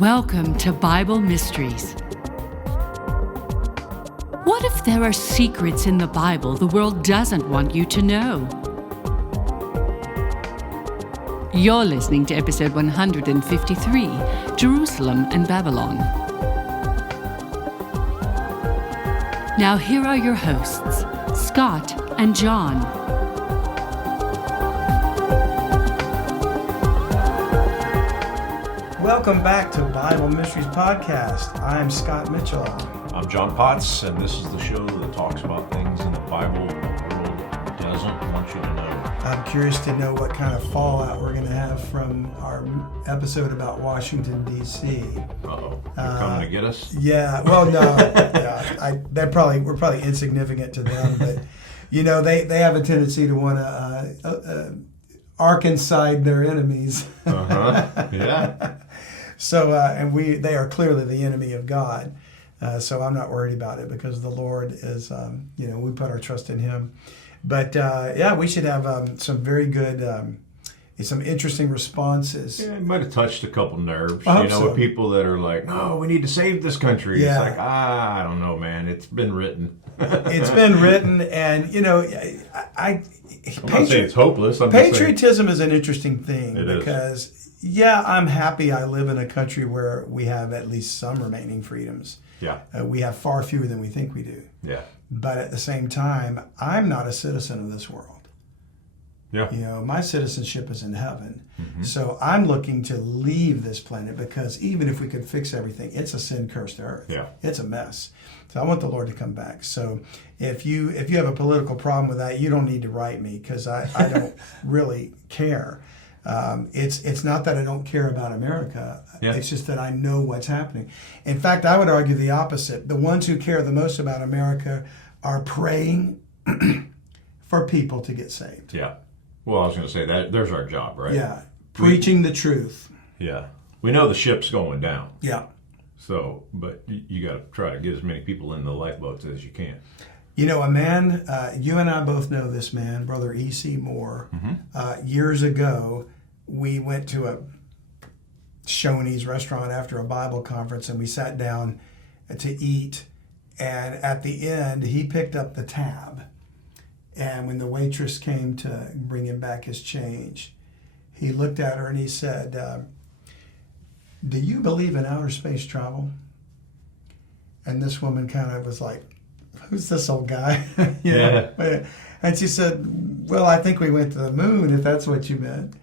Welcome to Bible Mysteries. What if there are secrets in the Bible the world doesn't want you to know? You're listening to episode 153, Jerusalem and Babylon. Now here are your hosts, Scott and John. Welcome back to Bible Mysteries Podcast. I'm Scott Mitchell. I'm John Potts, and this is the show that talks about things in the Bible the world doesn't want you to know. I'm curious to know what kind of fallout we're going to have from our episode about Washington, D.C. Uh-oh. They're coming to get us? Yeah, well, no. We're probably insignificant to them, but, you know, they have a tendency to want to arc inside their enemies. Yeah. So, they are clearly the enemy of God. So I'm not worried about it because the Lord is, we put our trust in Him. But, we should have some very good, some interesting responses. Yeah, it might have touched a couple nerves, so. with people that are like, no, we need to save this country. Yeah. It's like, I don't know, man. It's been written. It's been written, and, I'm not saying it's hopeless. Patriotism is an interesting thing It because... is. Yeah, I'm happy I live in a country where we have at least some remaining freedoms. Yeah. We have far fewer than we think we do. Yeah. But at the same time, I'm not a citizen of this world. Yeah. My citizenship is in heaven. Mm-hmm. So I'm looking to leave this planet because even if we could fix everything, it's a sin-cursed earth. Yeah. It's a mess. So I want the Lord to come back. So if you have a political problem with that, you don't need to write me because I don't really care. It's not that I don't care about America. Yeah. It's just that I know what's happening. In fact, I would argue the opposite. The ones who care the most about America are praying for people to get saved. Yeah. Well, I was going to say that there's our job, right? Yeah. Preaching the truth. Yeah. We know the ship's going down. Yeah. So, but you got to try to get as many people in the lifeboats as you can. A man, you and I both know this man, Brother E.C. Moore. Mm-hmm. Years ago, we went to a Shoney's restaurant after a Bible conference, and we sat down to eat. And at the end, he picked up the tab. And when the waitress came to bring him back his change, he looked at her and he said, do you believe in outer space travel? And this woman kind of was like, who's this old guy? Yeah. And she said, well, I think we went to the moon, if that's what you meant.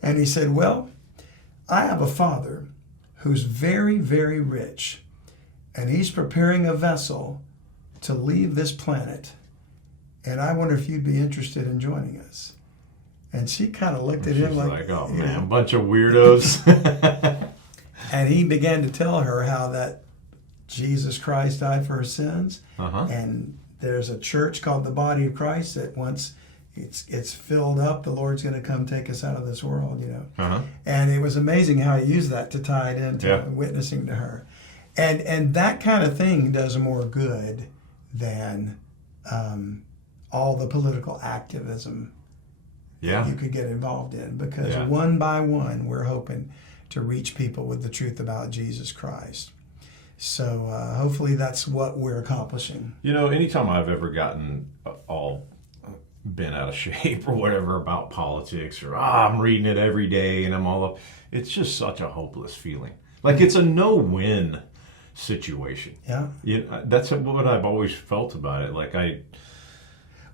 And he said, well, I have a father who's very, very rich, and he's preparing a vessel to leave this planet. And I wonder if you'd be interested in joining us. And she kind of looked at him like, oh man, bunch of weirdos. And he began to tell her how that Jesus Christ died for her sins. Uh-huh. And there's a church called the Body of Christ that once it's filled up, the Lord's going to come take us out of this world, Uh-huh. And it was amazing how he used that to tie it into Yeah. witnessing to her. And that kind of thing does more good than all the political activism Yeah. you could get involved in, because Yeah. one by one we're hoping to reach people with the truth about Jesus Christ. So hopefully that's what we're accomplishing. Anytime I've ever gotten all bent out of shape or whatever about politics, or I'm reading it every day and I'm all up, it's just such a hopeless feeling. Like it's a no-win situation. Yeah. That's what I've always felt about it. Like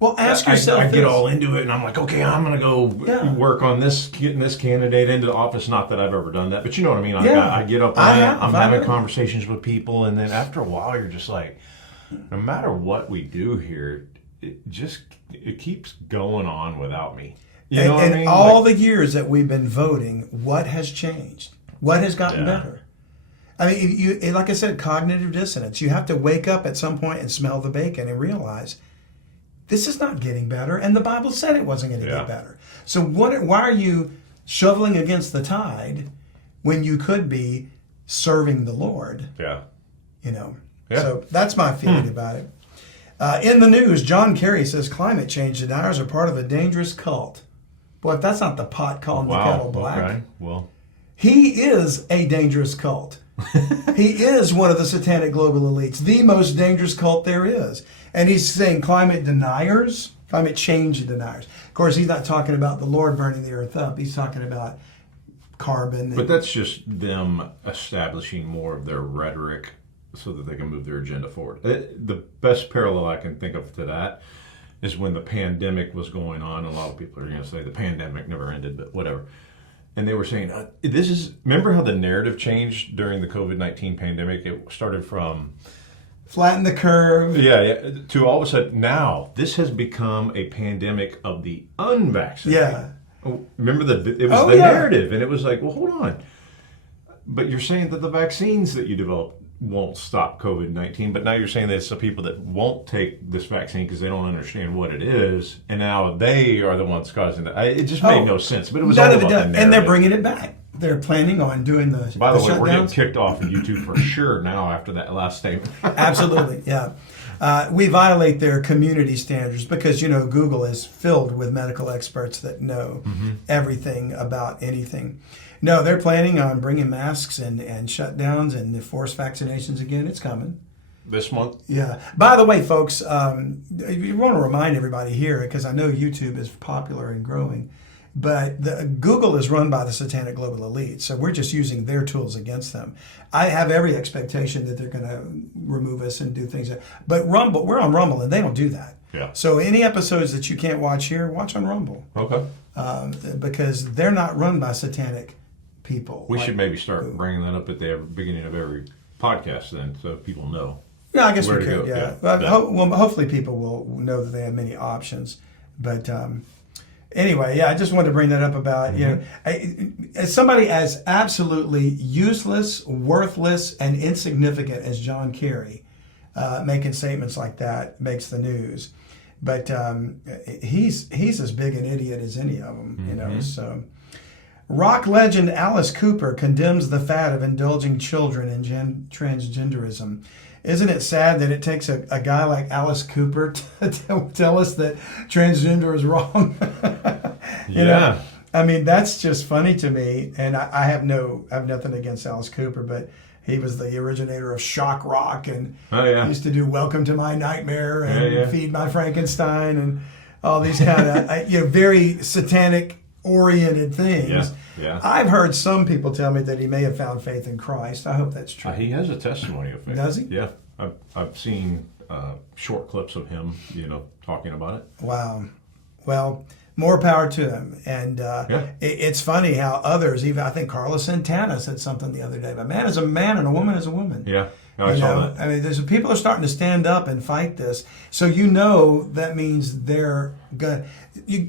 Ask yourself I this. get all into it and I'm like, okay, I'm going to go work on getting this candidate into office. Not that I've ever done that, but you know what I mean? I get up and I'm having conversations with people, and then after a while you're just like, no matter what we do here, it keeps going on without me. You know what I mean? All the years that we've been voting, what has changed? What has gotten better? I mean, like I said, cognitive dissonance. You have to wake up at some point and smell the bacon and realize this is not getting better, and the Bible said it wasn't going to get better. So why are you shoveling against the tide when you could be serving the Lord? Yeah. Yeah. So that's my feeling about it. In the news, John Kerry says climate change deniers are part of a dangerous cult. Boy, if that's not the pot calling the kettle black. Okay. Well, He is a dangerous cult. He is one of the satanic global elites, the most dangerous cult there is. And he's saying climate change deniers. Of course, he's not talking about the Lord burning the earth up. He's talking about carbon. But that's just them establishing more of their rhetoric so that they can move their agenda forward. The best parallel I can think of to that is when the pandemic was going on. A lot of people are going to say the pandemic never ended, but whatever. And they were saying, remember how the narrative changed during the COVID-19 pandemic? It started from flatten the curve. Yeah, to all of a sudden, now, this has become a pandemic of the unvaccinated. Yeah. Remember, it was the narrative, and it was like, well, hold on. But you're saying that the vaccines that you developed won't stop COVID-19, but now you're saying that it's the people that won't take this vaccine because they don't understand what it is, and now they are the ones causing it. It just made no sense, but it was all about the narrative. And they're bringing it back. They're planning on doing the By the way, shutdowns. We're getting kicked off of YouTube for sure now after that last statement. Absolutely, yeah. We violate their community standards because, Google is filled with medical experts that know everything about anything. No, they're planning on bringing masks and shutdowns and forced vaccinations again. It's coming. This month? Yeah. By the way, folks, we want to remind everybody here, because I know YouTube is popular and growing, but Google is run by the satanic global elite, so we're just using their tools against them. I have every expectation that they're going to remove us and do things. But Rumble, we're on Rumble, and they don't do that. Yeah. So any episodes that you can't watch here, watch on Rumble. Okay. Because they're not run by satanic people. We should maybe start bringing that up at the beginning of every podcast then, so people know. Yeah, I guess where we to could. go. Yeah. Yeah. Hopefully people will know that they have many options. But anyway, I just wanted to bring that up about, as somebody as absolutely useless, worthless, and insignificant as John Kerry, making statements like that makes the news. But he's as big an idiot as any of them, so. Rock legend Alice Cooper condemns the fad of indulging children in transgenderism. Isn't it sad that it takes a guy like Alice Cooper to tell us that transgender is wrong? Yeah. I mean, that's just funny to me. And I have nothing against Alice Cooper, but he was the originator of shock rock and used to do Welcome to My Nightmare and Feed My Frankenstein and all these kind of very satanic oriented things. Yeah. I've heard some people tell me that he may have found faith in Christ. I hope that's true. He has a testimony of faith. Does he? Yeah. I've seen short clips of him, talking about it. Wow. Well, more power to him. And it's funny how others, even I think Carlos Santana said something the other day. A man is a man and a woman is a woman. Yeah. I saw that. I mean, people are starting to stand up and fight this. So that means they're good.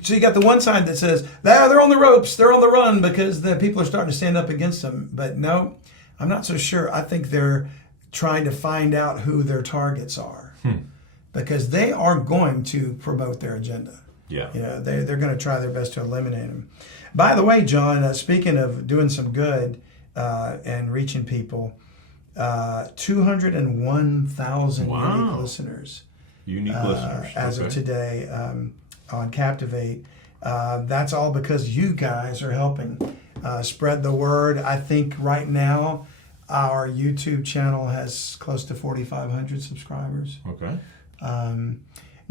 So you got the one side that says, they're on the ropes, they're on the run because the people are starting to stand up against them. But no, I'm not so sure. I think they're trying to find out who their targets are because they are going to promote their agenda. Yeah. They're going to try their best to eliminate them. By the way, John, speaking of doing some good and reaching people, 201,000 unique listeners. Unique listeners. As of today on Captivate. That's all because you guys are helping spread the word. I think right now our YouTube channel has close to 4,500 subscribers. Okay.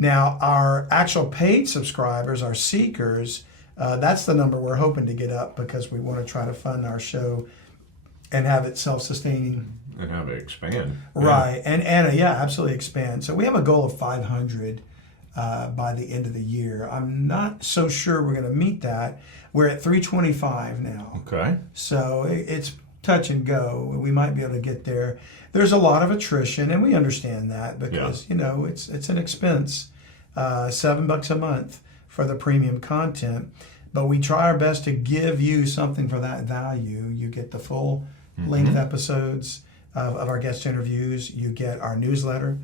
Now, our actual paid subscribers, our seekers, that's the number we're hoping to get up because we want to try to fund our show and have it self-sustaining. And have it expand. Right. And absolutely expand. So we have a goal of 500 by the end of the year. I'm not so sure we're going to meet that. We're at 325 now. Okay. So it's touch and go. We might be able to get there. There's a lot of attrition, and we understand that because, it's an expense, $7 a month for the premium content. But we try our best to give you something for that value. You get the full length episodes of our guest interviews. You get our newsletter,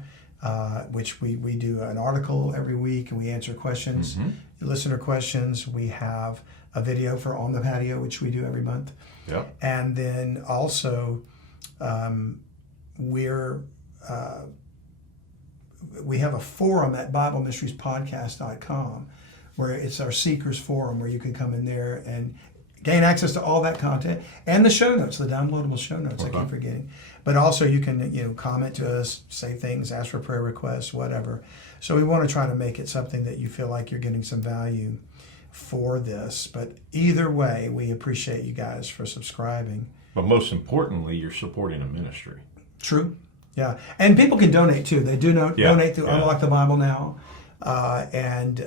which we do an article every week and we answer questions, listener questions. We have a video for On the Patio, which we do every month. Yep. And then also we have a forum at BibleMysteriesPodcast.com where it's our Seekers Forum where you can come in there and gain access to all that content and the show notes, the downloadable show notes. I keep forgetting. But also you can, comment to us, say things, ask for prayer requests, whatever. So we want to try to make it something that you feel like you're getting some value for this. But either way, we appreciate you guys for subscribing. But most importantly, you're supporting a ministry. True. Yeah. And people can donate too. They do donate through Unlock the Bible Now. And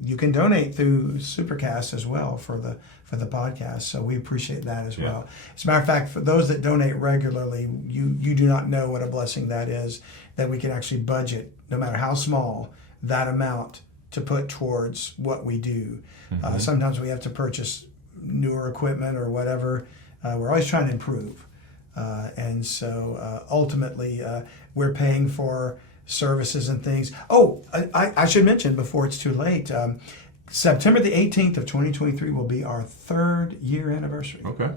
you can donate through Supercast as well for the podcast. So we appreciate that as well. As a matter of fact, for those that donate regularly, you do not know what a blessing that is, that we can actually budget, no matter how small, that amount to put towards what we do. Mm-hmm. Sometimes we have to purchase newer equipment or whatever. We're always trying to improve. And so ultimately, we're paying for services and things. Oh, I should mention before it's too late, September the 18th of 2023 will be our 3rd year anniversary. Okay.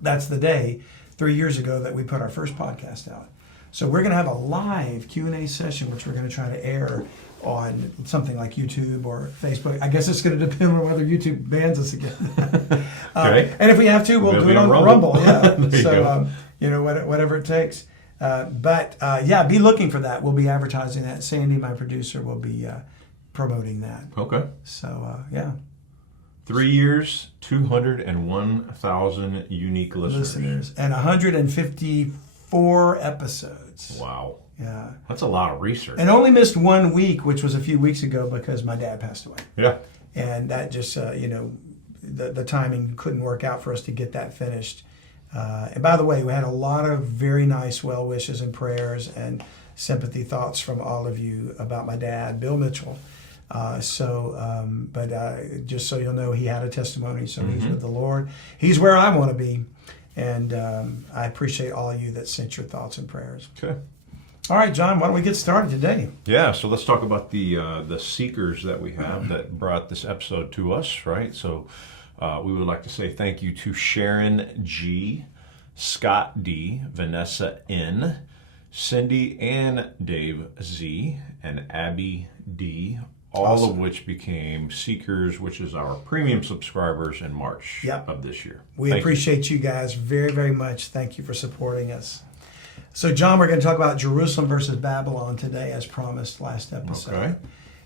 That's the day 3 years ago that we put our first podcast out. So we're going to have a live Q&A session, which we're going to try to air on something like YouTube or Facebook. I guess it's going to depend on whether YouTube bans us again. Okay. And if we have to, we'll do it on Rumble. Yeah. So, whatever it takes. But be looking for that. We'll be advertising that. Sandy, my producer, will be promoting that. Okay. So, 3 years, 201,000 unique listeners. And 154 episods. Wow. Yeah. That's a lot of research. And only missed 1 week, which was a few weeks ago because my dad passed away. Yeah. And that just, the timing couldn't work out for us to get that finished. And by the way, we had a lot of very nice well wishes and prayers and sympathy thoughts from all of you about my dad, Bill Mitchell. Just so you'll know, he had a testimony, so he's with the Lord. He's where I want to be. And I appreciate all of you that sent your thoughts and prayers. Okay. All right, John, why don't we get started today? Yeah, so let's talk about the seekers that we have that brought this episode to us, right? So we would like to say thank you to Sharon G., Scott D., Vanessa N., Cindy and Dave Z., and Abby D., all of which became seekers, which is our premium subscribers in March of this year. We appreciate you guys very, very much. Thank you for supporting us. So, John, we're going to talk about Jerusalem versus Babylon today, as promised last episode. Okay.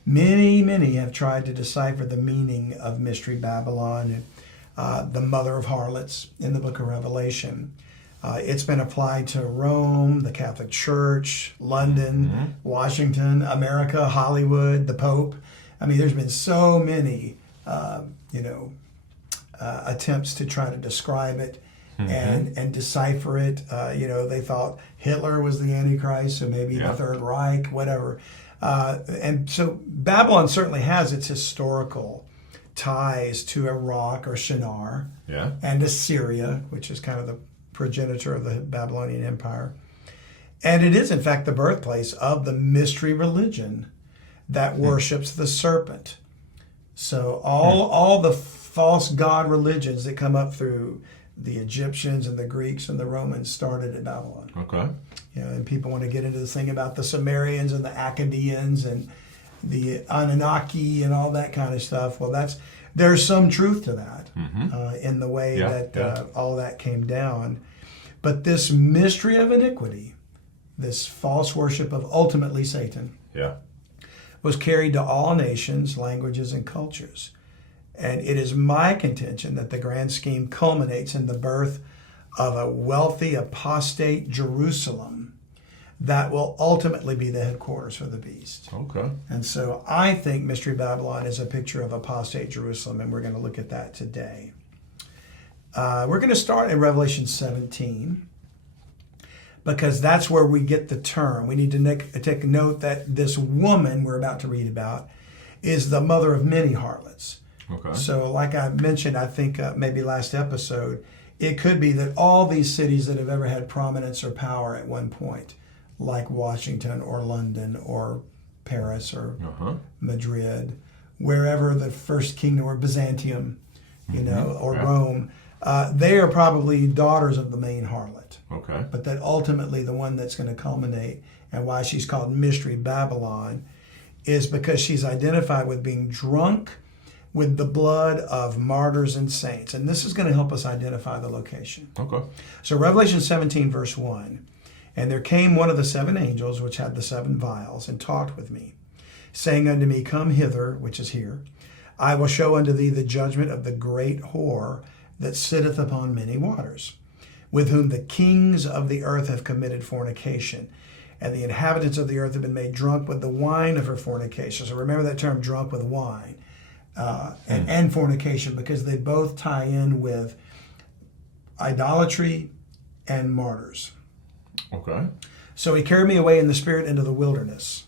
Many have tried to decipher the meaning of Mystery Babylon, the Mother of Harlots in the book of Revelation. It's been applied to Rome, the Catholic Church, London, Washington, America, Hollywood, the Pope. I mean, there's been so many, attempts to try to describe it and decipher it. They thought Hitler was the Antichrist, so maybe the Third Reich, whatever. And so Babylon certainly has its historical ties to Iraq or Shinar and Assyria, which is kind of the progenitor of the Babylonian Empire. And it is, in fact, the birthplace of the mystery religion that worships the serpent. So all the false god religions that come up through the Egyptians and the Greeks and the Romans started at Babylon. Okay. And people want to get into this thing about the Sumerians and the Akkadians and the Anunnaki and all that kind of stuff. Well, there's some truth to that in the way that all that came down. But this mystery of iniquity, this false worship of ultimately Satan, was carried to all nations, languages, and cultures. And it is my contention that the grand scheme culminates in the birth of a wealthy apostate Jerusalem that will ultimately be the headquarters for the beast. Okay. And so I think Mystery Babylon is a picture of apostate Jerusalem, and we're going to look at that today. We're going to start in Revelation 17, because that's where we get the term. We need to take note that this woman we're about to read about is the mother of many harlots. Okay. So like I mentioned, I think maybe last episode, it could be that all these cities that have ever had prominence or power at one point, like Washington or London or Paris or Madrid, wherever the first kingdom, or Byzantium, or Rome, they are probably daughters of the main harlot. Okay. But that ultimately the one that's going to culminate, and why she's called Mystery Babylon, is because she's identified with being drunk with the blood of martyrs and saints. And this is going to help us identify the location. Okay. So Revelation 17, verse 1. And there came one of the 7 angels, which had the 7 vials, and talked with me, saying unto me, Come hither, which is here. I will show unto thee the judgment of the great whore that sitteth upon many waters, with whom the kings of the earth have committed fornication, and the inhabitants of the earth have been made drunk with the wine of her fornication. So remember that term, drunk with wine, and fornication, because they both tie in with idolatry and martyrs. Okay. So he carried me away in the spirit into the wilderness,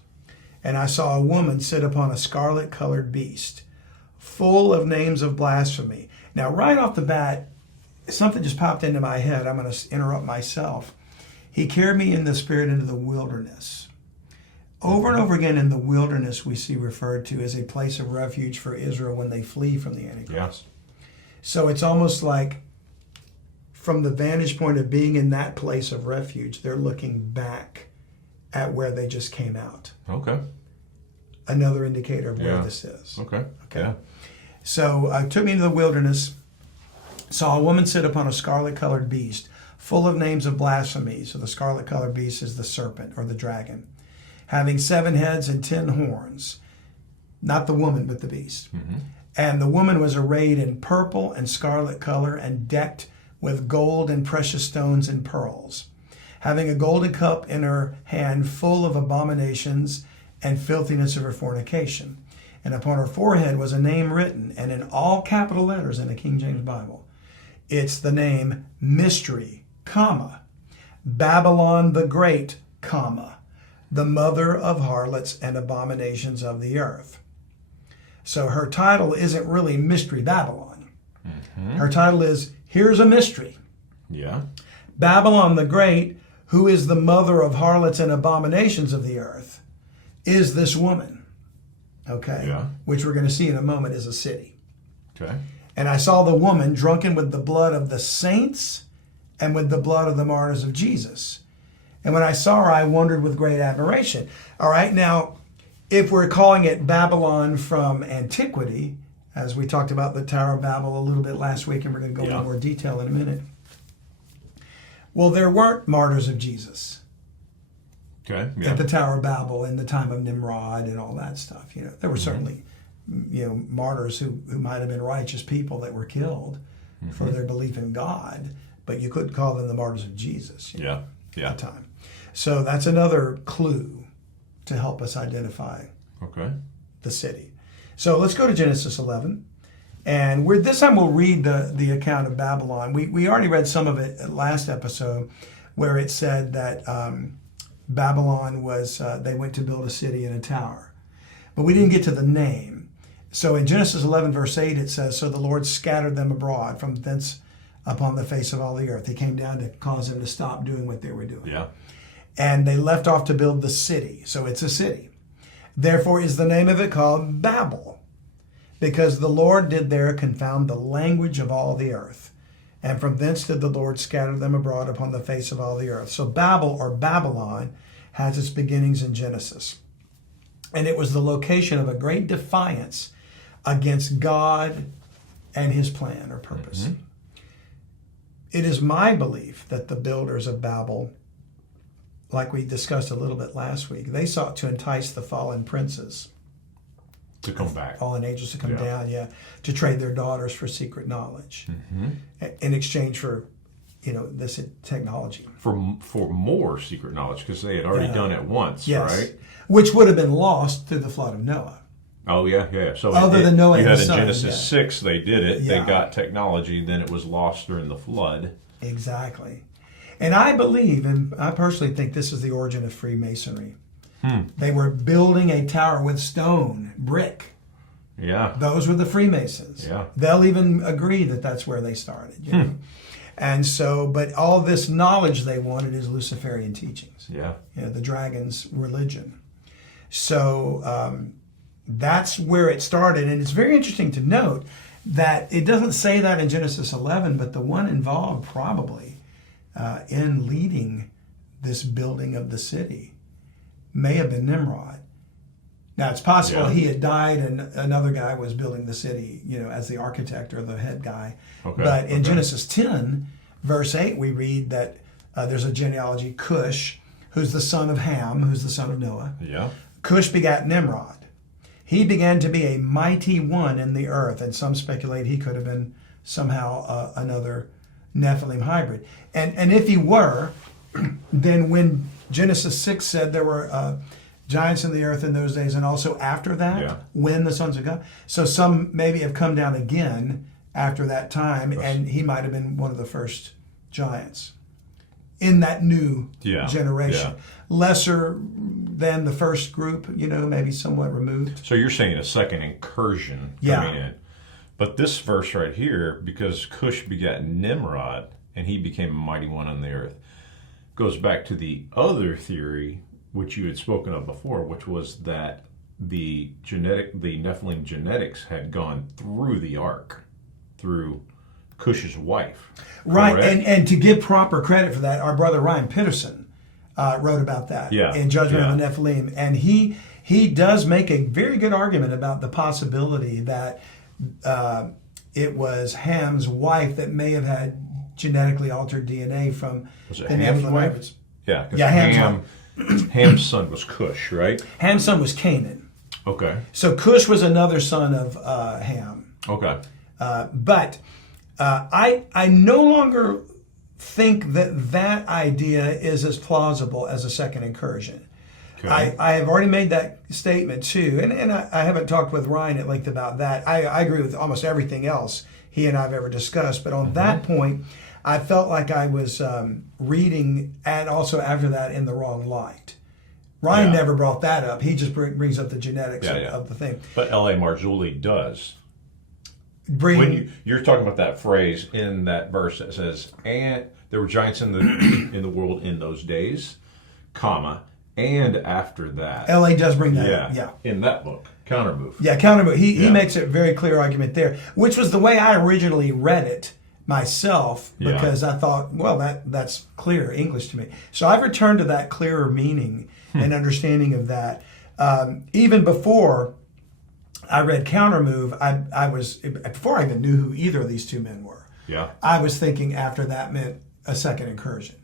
and I saw a woman sit upon a scarlet-colored beast, full of names of blasphemy. Now, right off the bat, something just popped into my head. I'm going to interrupt myself. He carried me in the spirit into the wilderness. Over and over again in the wilderness, we see referred to as a place of refuge for Israel when they flee from the Antichrist. Yes. So it's almost like, from the vantage point of being in that place of refuge, they're looking back at where they just came out. Okay. Another indicator of where this is. Okay. Yeah. So took me into the wilderness, saw a woman sit upon a scarlet-colored beast, full of names of blasphemy. So the scarlet-colored beast is the serpent or the dragon, having 7 heads and 10 horns. Not the woman, but the beast. Mm-hmm. And the woman was arrayed in purple and scarlet color and decked with gold and precious stones and pearls, having a golden cup in her hand full of abominations and filthiness of her fornication. And upon her forehead was a name written, and in all capital letters in the King James Bible, it's the name Mystery, comma, Babylon the Great, comma, the mother of harlots and abominations of the earth. So her title isn't really Mystery Babylon. Mm-hmm. Her title is Here's a Mystery. Yeah. Babylon the Great, who is the mother of harlots and abominations of the earth, is this woman. Okay? Yeah. Which we're going to see in a moment is a city. Okay. And I saw the woman drunken with the blood of the saints and with the blood of the martyrs of Jesus. And when I saw her, I wondered with great admiration. All right, now, if we're calling it Babylon from antiquity, as we talked about the Tower of Babel a little bit last week, and we're going to go into more detail in a minute. Well, there weren't martyrs of Jesus. Okay. Yeah. At the Tower of Babel in the time of Nimrod and all that stuff. You know, there were certainly, martyrs who might have been righteous people that were killed for their belief in God, but you couldn't call them the martyrs of Jesus. At the time. So that's another clue to help us identify the city. So let's go to Genesis 11. And this time we'll read the account of Babylon. We already read some of it last episode, where it said that Babylon was, they went to build a city and a tower. But we didn't get to the name. So in Genesis 11, verse 8, it says, So the Lord scattered them abroad from thence upon the face of all the earth. He came down to cause them to stop doing what they were doing. Yeah. And they left off to build the city. So it's a city. Therefore is the name of it called Babel, because the Lord did there confound the language of all the earth. And from thence did the Lord scatter them abroad upon the face of all the earth. So Babel, or Babylon, has its beginnings in Genesis. And it was the location of a great defiance against God and his plan or purpose. Mm-hmm. It is my belief that the builders of Babel, like we discussed a little bit last week, they sought to entice the fallen princes to come back. Fallen angels to come down, to trade their daughters for secret knowledge in exchange for, this technology. For more secret knowledge, because they had already done it once, right? Which would have been lost through the flood of Noah. Oh, yeah. So other than Noah you and had the in son, Genesis 6, they did it. They got technology, then it was lost during the flood. Exactly. And I believe, and I personally think this is the origin of Freemasonry. They were building a tower with stone, brick. Yeah. Those were the Freemasons. Yeah. They'll even agree that that's where they started. You know? And so, but all this knowledge they wanted is Luciferian teachings. Yeah. The dragon's religion. So that's where it started. And it's very interesting to note that it doesn't say that in Genesis 11, but the one involved probably in leading this building of the city may have been Nimrod. Now, it's possible he had died and another guy was building the city, as the architect or the head guy. Okay. But in Genesis 10, verse 8, we read that there's a genealogy, Cush, who's the son of Ham, who's the son of Noah. Yeah. Cush begat Nimrod. He began to be a mighty one in the earth, and some speculate he could have been somehow another Nephilim hybrid. And if he were, then when Genesis 6 said there were giants in the earth in those days, and also after that, when the sons of God. So some maybe have come down again after that time, and he might have been one of the first giants in that new generation. Yeah. Lesser than the first group, maybe somewhat removed. So you're saying a second incursion coming in. But this verse right here, because Cush begat Nimrod, and he became a mighty one on the earth, goes back to the other theory, which you had spoken of before, which was that the Nephilim genetics had gone through the ark, through Cush's wife. Right, and to give proper credit for that, our brother Ryan Pitterson wrote about that in Judgment of the Nephilim, and he does make a very good argument about the possibility that it was Ham's wife that may have had genetically altered DNA from the Ham's wife? Yeah, Ham's son was Cush, right? Ham's son was Canaan. Okay. So Cush was another son of Ham. Okay. But I no longer think that idea is as plausible as a second incursion. Okay. I have already made that statement too, and I haven't talked with Ryan at length about that. I agree with almost everything else he and I have ever discussed, but on that point, I felt like I was reading, and also after that, in the wrong light. Ryan never brought that up. He just brings up the genetics of the thing. But L.A. Marzulli does. When you're talking about that phrase in that verse that says, "And there were giants in the world in those days, comma, and after that." L.A. does bring that up. Yeah. In that book, Countermove. Yeah, Countermove. He makes a very clear argument there, which was the way I originally read it myself, because I thought, well, that's clear English to me. So I've returned to that clearer meaning and understanding of that. Even before I read Countermove, I was, before I even knew who either of these two men were, I was thinking after that meant a second incursion.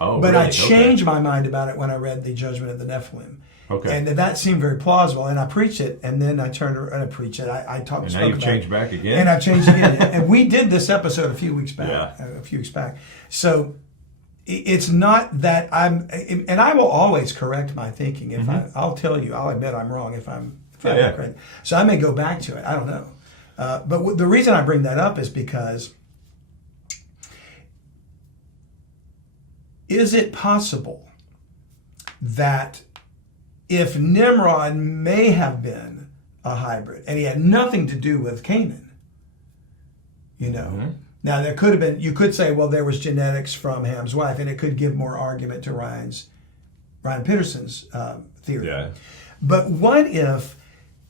Oh, but really? I changed my mind about it when I read the Judgment of the Nephilim. Okay. And that seemed very plausible, and I preached it, and then I turned around and I preached it. I talked. And now you've changed back again. And I've changed again. And we did this episode a few weeks back. So it's not that and I will always correct my thinking. If I'll tell you, I'll admit I'm wrong if I'm correct. So I may go back to it. I don't know. But the reason I bring that up is because, is it possible that if Nimrod may have been a hybrid, and he had nothing to do with Canaan, now there could have been, you could say, well, there was genetics from Ham's wife, and it could give more argument to Ryan Pitterson's theory. Yeah. But what if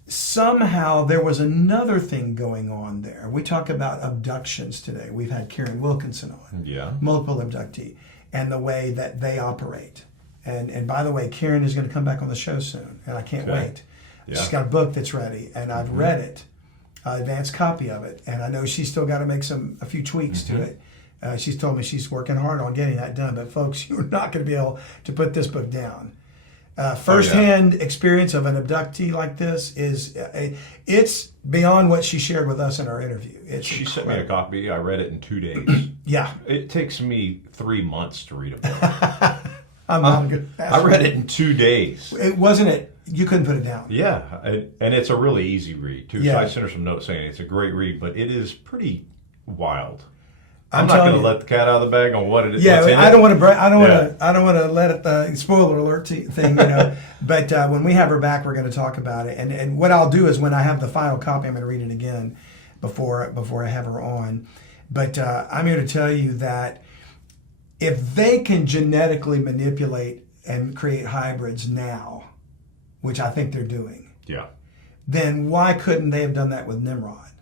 somehow there was another thing going on there? We talk about abductions today. We've had Karen Wilkinson on, multiple abductee, and the way that they operate. And by the way, Karen is going to come back on the show soon, and I can't wait. Yeah. She's got a book that's ready, and I've read it, advanced copy of it, and I know she's still got to make a few tweaks to it. She's told me she's working hard on getting that done, but folks, you're not going to be able to put this book down. First-hand experience of an abductee like this is, it's beyond what she shared with us in our interview. She sent me a copy. I read it in 2 days. Yeah. It takes me 3 months to read a book. I'm not a good I read it in 2 days. It wasn't it. You couldn't put it down. Yeah, and it's a really easy read too. Yeah. So I sent her some notes saying it's a great read, but it is pretty wild. I'm not going to let the cat out of the bag on what it is. Yeah, I don't want to. I don't want to let it. Spoiler alert thing, But when we have her back, we're going to talk about it. And what I'll do is when I have the final copy, I'm going to read it again before I have her on. But I'm here to tell you that if they can genetically manipulate and create hybrids now, which I think they're doing, then why couldn't they have done that with Nimrod?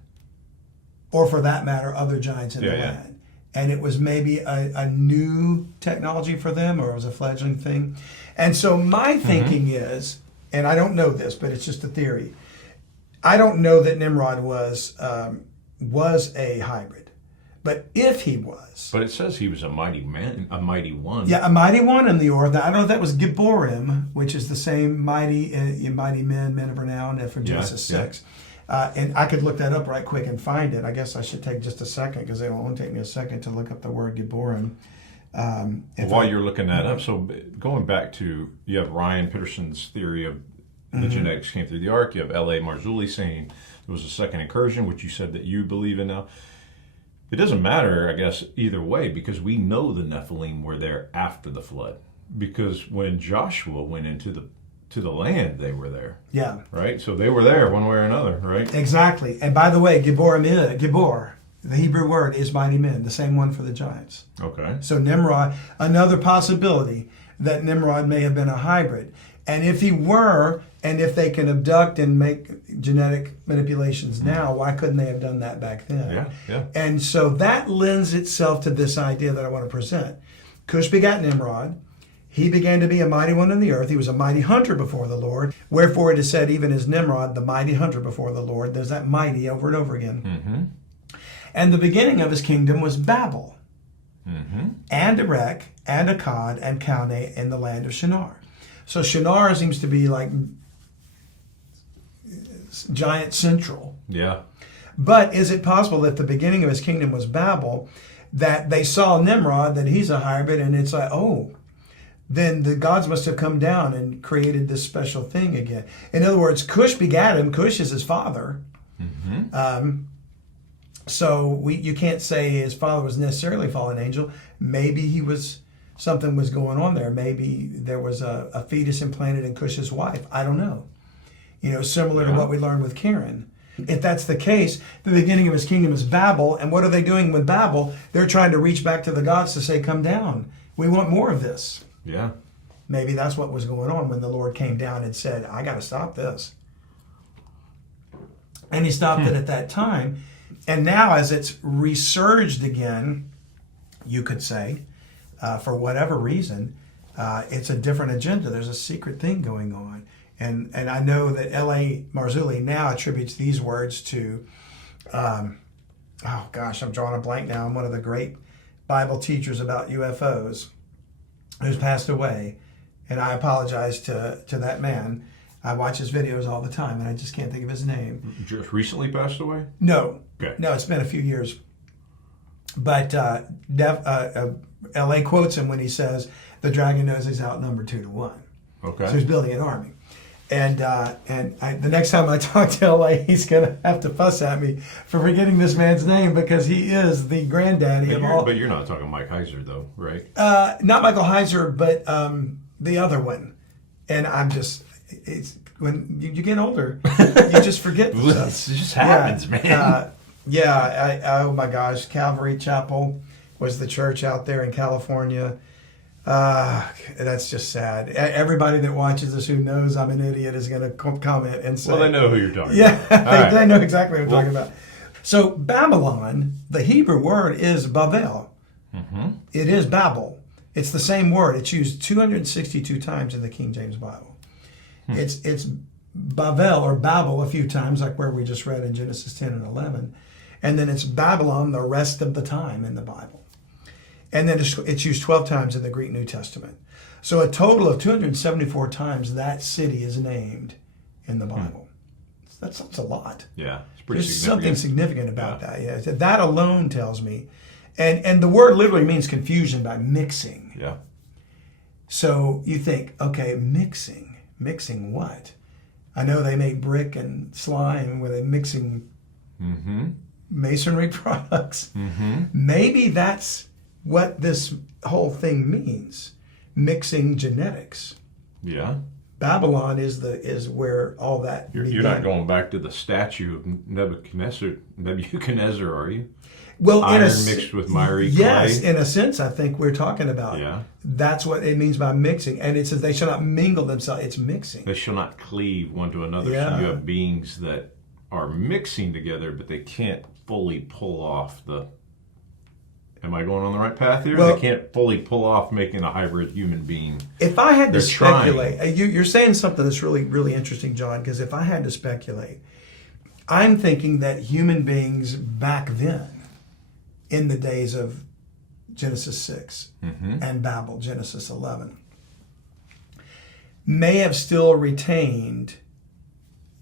Or for that matter, other giants in the land? And it was maybe a new technology for them, or it was a fledgling thing. And so my thinking is and I don't know this, but it's just a theory. I don't know that Nimrod was a hybrid, but if he was, but it says he was a mighty man, a mighty one. Yeah, a mighty one in the Or. I don't know if that was Gibborim, which is the same mighty men of renown from Genesis 6. And I could look that up right quick and find it. I guess I should take just a second because it will only take me a second to look up the word Gibborim. While you're looking that up, so going back to, you have Ryan Peterson's theory of the genetics came through the ark. You have L.A. Marzulli saying there was a second incursion, which you said that you believe in now. It doesn't matter, I guess, either way, because we know the Nephilim were there after the flood. Because when Joshua went into the land, they were there. Yeah. Right? So they were there one way or another, right? Exactly. And by the way, Gibbor, the Hebrew word is mighty men, the same one for the giants. Okay. So Nimrod, another possibility that Nimrod may have been a hybrid. And if he were, and if they can abduct and make genetic manipulations now, why couldn't they have done that back then? Yeah. And so that lends itself to this idea that I want to present. Cush begat Nimrod. He began to be a mighty one in the earth. He was a mighty hunter before the Lord. Wherefore it is said, even as Nimrod, the mighty hunter before the Lord. There's that mighty over and over again. Mm-hmm. And the beginning of his kingdom was Babel, and Iraq, and Akkad, and Calneh in the land of Shinar. So Shinar seems to be like giant central. Yeah. But is it possible that the beginning of his kingdom was Babel, that they saw Nimrod, that he's a hybrid, and it's like, oh, then the gods must have come down and created this special thing again. In other words, Cush begat him. Cush is his father. So you can't say his father was necessarily a fallen angel. Maybe something was going on there. Maybe there was a fetus implanted in Cush's wife. I don't know. Similar to what we learned with Karen. If that's the case, the beginning of his kingdom is Babel. And what are they doing with Babel? They're trying to reach back to the gods to say, come down. We want more of this. Yeah. Maybe that's what was going on when the Lord came down and said, I got to stop this. And he stopped it at that time. And now as it's resurged again, you could say, for whatever reason, it's a different agenda. There's a secret thing going on. And I know that L.A. Marzulli now attributes these words to, I'm drawing a blank now. I'm one of the great Bible teachers about UFOs who's passed away. And I apologize to that man. I watch his videos all the time, and I just can't think of his name. Just recently passed away? No. Okay. No, it's been a few years. But L.A. quotes him when he says, the dragon knows he's outnumbered 2-1. Okay. So he's building an army. And the next time I talk to L.A., he's going to have to fuss at me for forgetting this man's name because he is the granddaddy of all. But you're not talking Mike Heiser, though, right? Not Michael Heiser, but the other one. And I'm just... when you get older, you just forget stuff. It just happens, man. Oh my gosh, Calvary Chapel was the church out there in California. That's just sad. Everybody that watches this who knows I'm an idiot is going to comment and say... Well, they know who you're talking about. They know exactly what I'm talking about. So Babylon, the Hebrew word is baw-vel. It is Babel. It's the same word. It's used 262 times in the King James Bible. It's baw-vel or Babel a few times, like where we just read in Genesis 10 and 11. And then it's Babylon the rest of the time in the Bible. And then it's used 12 times in the Greek New Testament. So a total of 274 times that city is named in the Bible. That's a lot. Yeah, it's pretty There's significant. Something significant about that. Yeah, that alone tells me. And the word literally means confusion by mixing. Yeah. So you think, okay, mixing. Mixing what? I know they make brick and slime where they're mixing masonry products. Maybe that's what this whole thing means. Mixing genetics. Yeah. Babylon is where all that You're not going back to the statue of Nebuchadnezzar, are you? Well, iron mixed with miry clay. Yes, in a sense, I think we're talking about. Yeah. That's what it means by mixing. And it says they shall not mingle themselves. It's mixing. They shall not cleave one to another. Yeah. So you have beings that are mixing together, but they can't fully pull off the Am I going on the right path here? Well, they can't fully pull off making a hybrid human being. If I had to speculate, trying. you're saying something that's really, really interesting, John, because if I had to speculate, I'm thinking that human beings back then, in the days of Genesis 6 and Babel, Genesis 11, may have still retained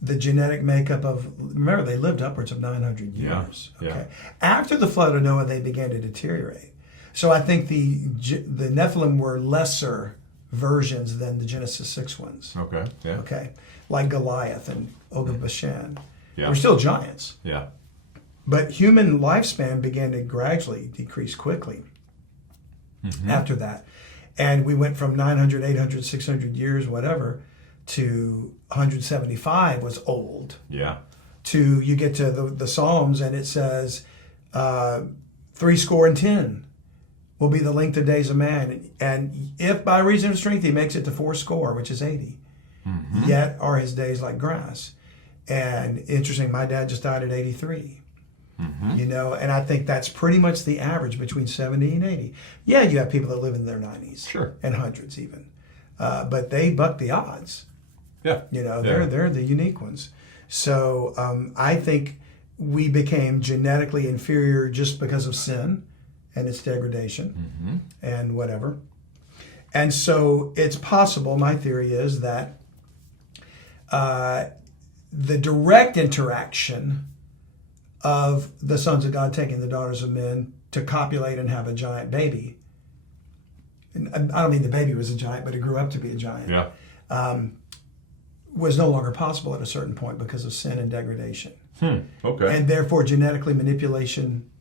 the genetic makeup of, remember, they lived upwards of 900 years. Yeah. Okay. After the flood of Noah, they began to deteriorate. So I think the Nephilim were lesser versions than the Genesis 6 ones. Okay. Yeah. Okay. Like Goliath and Og of Bashan. Yeah. We're still giants. Yeah. But human lifespan began to gradually decrease quickly after that. And we went from 900, 800, 600 years, whatever, to 175 was old. Yeah. To you get to the Psalms and it says 70 will be the length of days of man. And if by reason of strength he makes it to 80, which is 80, yet are his days like grass. And interesting, my dad just died at 83. You know, and I think that's pretty much the average between 70 and 80. Yeah, you have people that live in their 90s, sure, and hundreds even, but they buck the odds. Yeah, you know, they're the unique ones. So I think we became genetically inferior just because of sin and its degradation and whatever. And so it's possible. My theory is that the direct interaction of the sons of God taking the daughters of men to copulate and have a giant baby. And I don't mean the baby was a giant, but it grew up to be a giant. Yeah. Was no longer possible at a certain point because of sin and degradation. Okay. And therefore genetically manipulating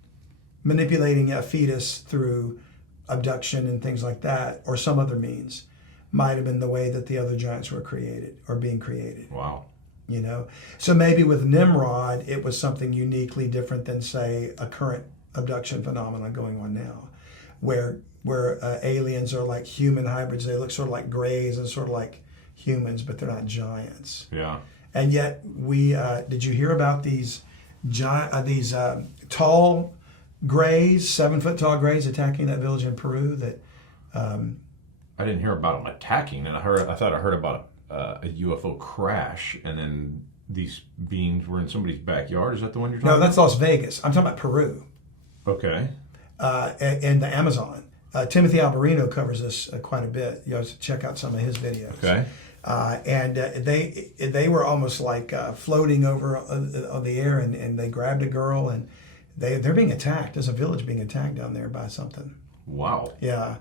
a fetus through abduction and things like that, or some other means, might have been the way that the other giants were created or being created. Wow. You know, so maybe with Nimrod, it was something uniquely different than, say, a current abduction phenomenon going on now, where aliens are like human hybrids. They look sort of like grays and sort of like humans, but they're not giants. Yeah. And yet, we did you hear about these tall grays, 7-foot tall grays attacking that village in Peru? That I didn't hear about them attacking, and I thought I heard about a UFO crash, and then these beings were in somebody's backyard. Is that the one you're talking about? No, that's Las Vegas. I'm talking about Peru. Okay. In the Amazon. Timothy Alberino covers this quite a bit. You have to check out some of his videos. Okay. And they were almost like floating over on the air, and they grabbed a girl, and they're being attacked. There's a village being attacked down there by something. Wow. Yeah.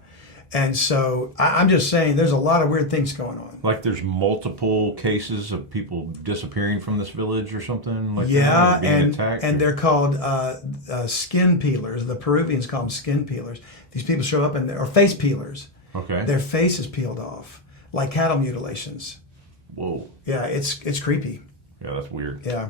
And so I'm just saying there's a lot of weird things going on. Like there's multiple cases of people disappearing from this village or something like that? Or being attacked? And they're called skin peelers. The Peruvians call them skin peelers. These people show up or face peelers. Okay. Their face is peeled off, like cattle mutilations. Whoa. Yeah, it's creepy. Yeah, that's weird. Yeah.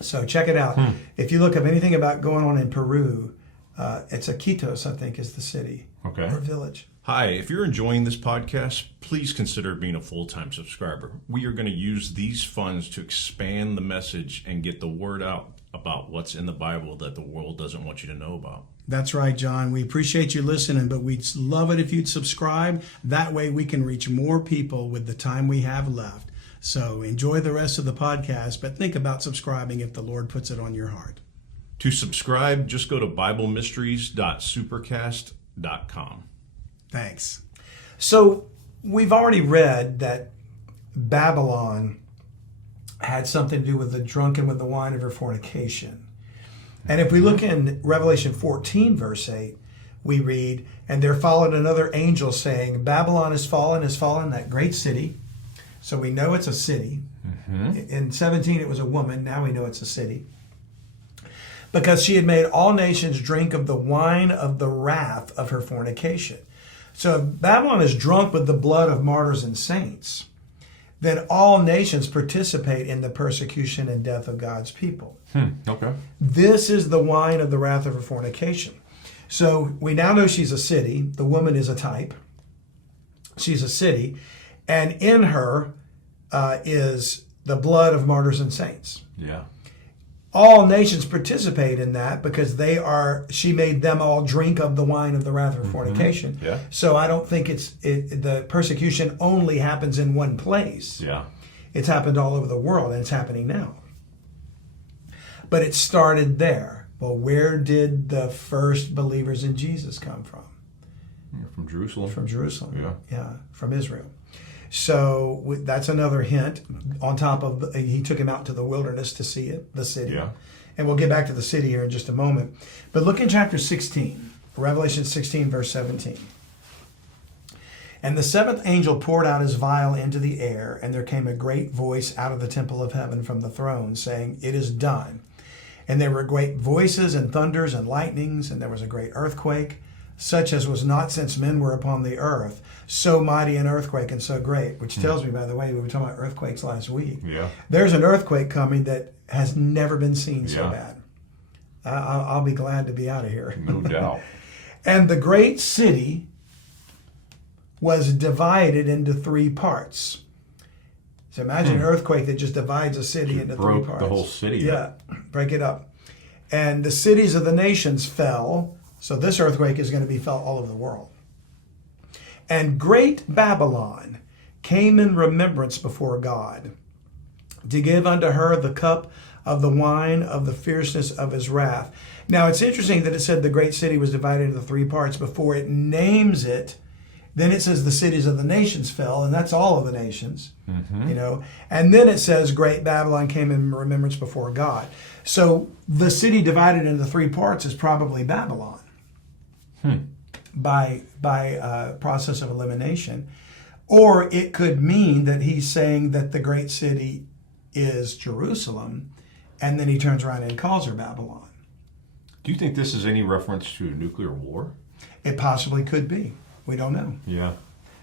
So check it out. If you look up anything about going on in Peru, it's Iquitos, I think, is the city. Okay. Or village. Hi, if you're enjoying this podcast, please consider being a full-time subscriber. We are going to use these funds to expand the message and get the word out about what's in the Bible that the world doesn't want you to know about. That's right, John. We appreciate you listening, but we'd love it if you'd subscribe. That way we can reach more people with the time we have left. So enjoy the rest of the podcast, but think about subscribing if the Lord puts it on your heart. To subscribe, just go to BibleMysteries.supercast.com. Thanks. So we've already read that Babylon had something to do with the drunken with the wine of her fornication. And if we look in Revelation 14, verse 8, we read, "And there followed another angel saying, Babylon is fallen, that great city." So we know it's a city. In 17, it was a woman. Now we know it's a city. "Because she had made all nations drink of the wine of the wrath of her fornication." So if Babylon is drunk with the blood of martyrs and saints, then all nations participate in the persecution and death of God's people. Okay. This is the wine of the wrath of her fornication. So we now know she's a city. The woman is a type. She's a city. And in her is the blood of martyrs and saints. Yeah. all nations participate in that because she made them all drink of the wine of the wrath of fornication. Yeah. So I don't think the persecution only happens in one place. Yeah. It's happened all over the world, and it's happening now. But it started there. Well, where did the first believers in Jesus come from? From Jerusalem. From Jerusalem. Yeah. Yeah, from Israel. So that's another hint on top of he took him out to the wilderness to see it, the city. Yeah. And we'll get back to the city here in just a moment. But look in chapter 16, Revelation 16, verse 17. And the seventh angel poured out his vial into the air, and there came a great voice out of the temple of heaven from the throne, saying, "It is done." And there were great voices and thunders and lightnings, and there was a great earthquake, such as was not since men were upon the earth. So mighty an earthquake and so great, which tells me, by the way, we were talking about earthquakes last week. Yeah. There's an earthquake coming that has never been seen so Yeah. bad. I'll be glad to be out of here. No doubt. And the great city was divided into three parts. So imagine an earthquake that just divides a city into three Broke parts. the whole city. Yeah, break it up. And the cities of the nations fell. So this earthquake is going to be felt all over the world. And great Babylon came in remembrance before God, to give unto her the cup of the wine of the fierceness of his wrath. Now it's interesting that it said the great city was divided into three parts before it names it. Then it says the cities of the nations fell, and that's all of the nations, And then it says great Babylon came in remembrance before God. So the city divided into three parts is probably Babylon. By process of elimination. Or it could mean that he's saying that the great city is Jerusalem, and then he turns around and calls her Babylon. Do you think this is any reference to a nuclear war? It possibly could be. We don't know. Yeah.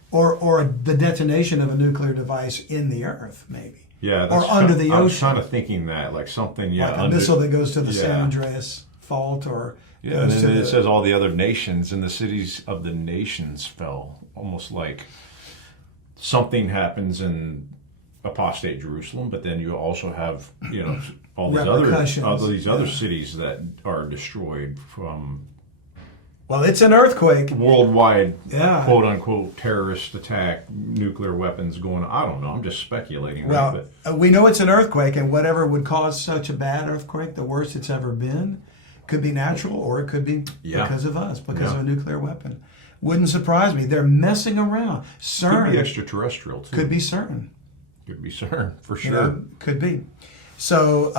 Or the detonation of a nuclear device in the earth, maybe. Yeah. Or under the ocean. I was kind of thinking that, like something, Like a missile that goes to the San Yeah. Andreas fault, or Yeah, and then it says all the other nations, and the cities of the nations fell. Almost like something happens in apostate Jerusalem, but then you also have, all these other cities that are destroyed from well, it's an earthquake. Worldwide, quote unquote, terrorist attack, nuclear weapons going. I don't know. I'm just speculating. Well, we know it's an earthquake, and whatever would cause such a bad earthquake, the worst it's ever been, could be natural, or it could be because of us, because of a nuclear weapon. Wouldn't surprise me. They're messing around. CERN could be extraterrestrial too. Could be CERN. Could be CERN for sure. Could be. So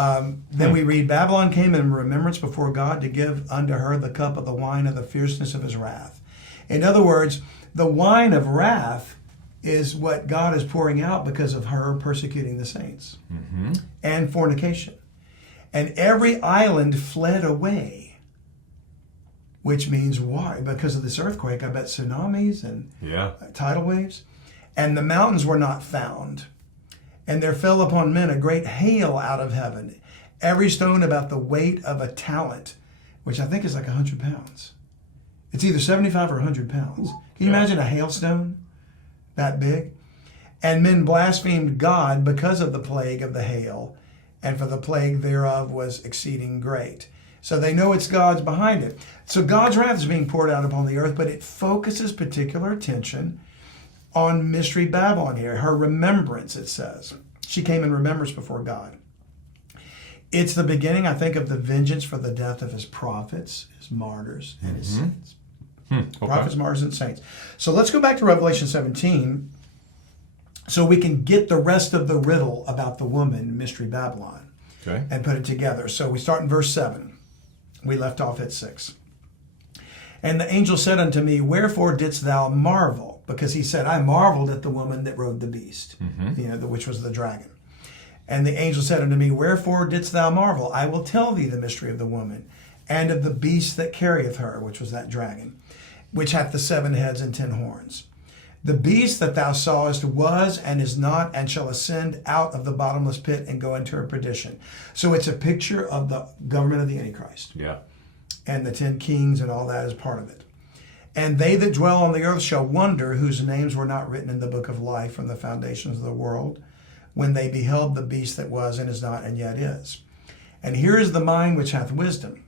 then we read, Babylon came in remembrance before God to give unto her the cup of the wine of the fierceness of his wrath. In other words, the wine of wrath is what God is pouring out because of her persecuting the saints and fornication. And every island fled away, which means why? Because of this earthquake, I bet tsunamis and tidal waves. And the mountains were not found. And there fell upon men a great hail out of heaven, every stone about the weight of a talent, which I think is like 100 pounds. It's either 75 or 100 pounds. Can you imagine a hailstone that big? And men blasphemed God because of the plague of the hail, and for the plague thereof was exceeding great. So they know it's God's behind it. So God's wrath is being poured out upon the earth, but it focuses particular attention on Mystery Babylon here. Her remembrance, it says. She came in remembrance before God. It's the beginning, I think, of the vengeance for the death of his prophets, his martyrs, and his saints. Prophets, martyrs, and saints. So let's go back to Revelation 17 so we can get the rest of the riddle about the woman, Mystery Babylon, and put it together. So we start in verse 7. We left off at 6. And the angel said unto me, wherefore didst thou marvel? Because he said, I marveled at the woman that rode the beast, which was the dragon. And the angel said unto me, wherefore didst thou marvel? I will tell thee the mystery of the woman, and of the beast that carrieth her, which was that dragon, which hath the 7 heads and 10 horns. The beast that thou sawest was and is not, and shall ascend out of the bottomless pit and go into her perdition. So it's a picture of the government of the Antichrist. Yeah. And the 10 kings and all that is part of it. And they that dwell on the earth shall wonder, whose names were not written in the book of life from the foundations of the world, when they beheld the beast that was and is not and yet is. And here is the mind which hath wisdom.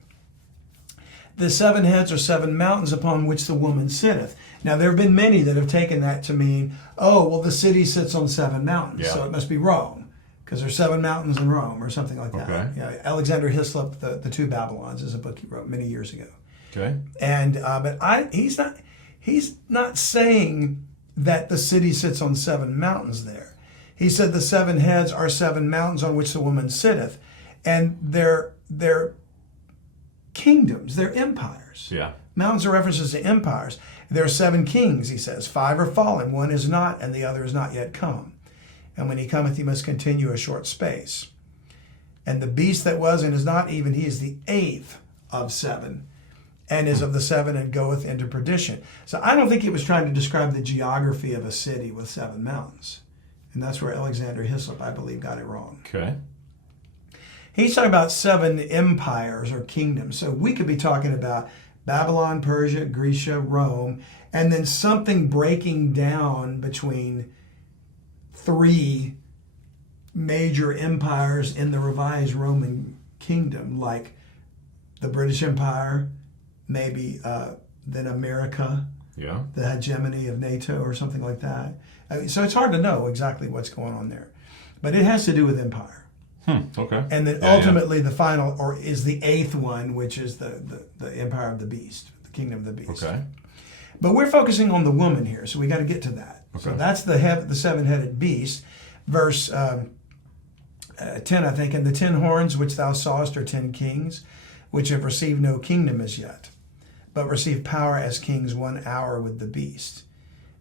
The 7 heads are 7 mountains upon which the woman sitteth. Now, there have been many that have taken that to mean, oh, well, the city sits on 7 mountains, so it must be Rome, because there's 7 mountains in Rome, or something like that. Okay. Yeah, Alexander Hillah, the 2 Babylons, is a book he wrote many years ago. Okay. And but he's not saying that the city sits on 7 mountains there. He said the 7 heads are 7 mountains on which the woman sitteth, and they're kingdoms, they're empires. Yeah. Mountains are references to empires. There are 7 kings, he says. 5 are fallen, 1 is not, and the other is not yet come. And when he cometh, he must continue a short space. And the beast that was and is not even, he is the 8th of 7, and is of the 7 and goeth into perdition. So I don't think he was trying to describe the geography of a city with 7 mountains. And that's where Alexander Hillah, I believe, got it wrong. Okay. He's talking about 7 empires or kingdoms. So we could be talking about Babylon, Persia, Grecia, Rome, and then something breaking down between 3 major empires in the revised Roman kingdom, like the British Empire, maybe then America, the hegemony of NATO or something like that. I mean, so it's hard to know exactly what's going on there. But it has to do with empire. Okay. And then ultimately the final, or is the 8th one, which is the empire of the beast, the kingdom of the beast. Okay. But we're focusing on the woman here, so we got to get to that. Okay. So that's the 7-headed beast. Verse 10, I think, and the 10 horns which thou sawest are 10 kings, which have received no kingdom as yet, but receive power as kings 1 hour with the beast.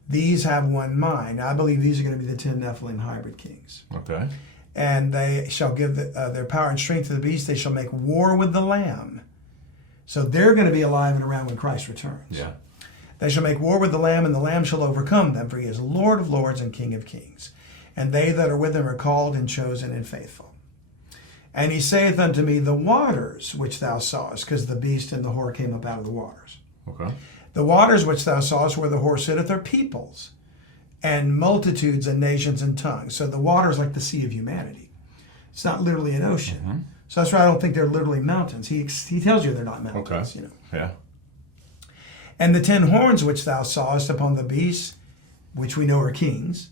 These have one mind. Now, I believe these are going to be the 10 Nephilim hybrid kings. Okay. And they shall give their power and strength to the beast. They shall make war with the Lamb. So they're going to be alive and around when Christ returns. Yeah. They shall make war with the Lamb, and the Lamb shall overcome them, for he is Lord of lords and King of kings. And they that are with him are called and chosen and faithful. And he saith unto me, the waters which thou sawest, because the beast and the whore came up out of the waters. Okay. The waters which thou sawest where the whore sitteth are peoples, and multitudes and nations and tongues. So the water is like the sea of humanity. It's not literally an ocean. Mm-hmm. So that's why I don't think they're literally mountains. He tells you they're not mountains. Okay. You know. Yeah. And the 10 horns which thou sawest upon the beast, which we know are kings,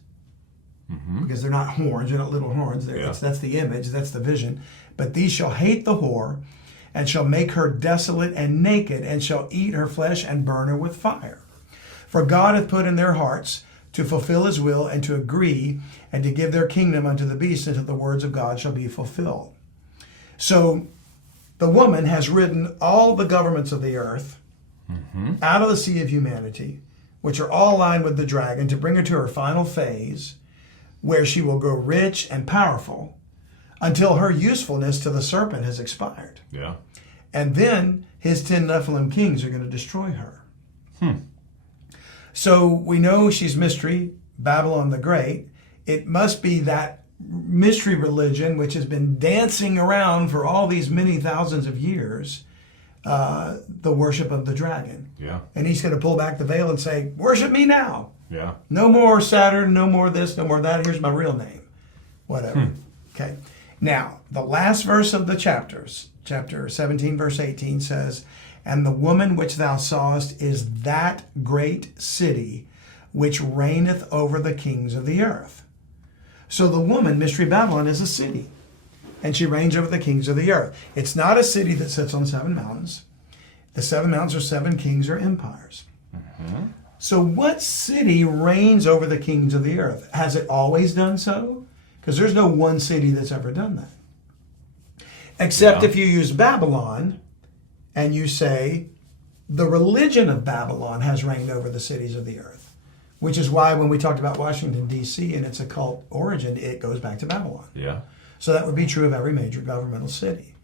because they're not horns, they're not little horns. That's the image, that's the vision. But these shall hate the whore, and shall make her desolate and naked, and shall eat her flesh and burn her with fire. For God hath put in their hearts to fulfill his will, and to agree, and to give their kingdom unto the beast, until the words of God shall be fulfilled. So the woman has ridden all the governments of the earth out of the sea of humanity, which are all aligned with the dragon, to bring her to her final phase, where she will grow rich and powerful until her usefulness to the serpent has expired. Yeah. And then his 10 Nephilim kings are going to destroy her. So we know she's mystery, Babylon the Great. It must be that mystery religion which has been dancing around for all these many thousands of years, the worship of the dragon. Yeah. And he's going to pull back the veil and say, worship me now. Yeah. No more Saturn, no more this, no more that. Here's my real name. Whatever. Okay. Now, the last verse of the chapters, chapter 17, verse 18 says, and the woman which thou sawest is that great city which reigneth over the kings of the earth. So the woman, Mystery Babylon, is a city, and she reigns over the kings of the earth. It's not a city that sits on 7 mountains. The 7 mountains are 7 kings or empires. So what city reigns over the kings of the earth? Has it always done so? Because there's no one city that's ever done that. Except if you use Babylon and you say the religion of Babylon has reigned over the cities of the earth, which is why when we talked about Washington, D.C. and its occult origin, it goes back to Babylon. Yeah. So that would be true of every major governmental city.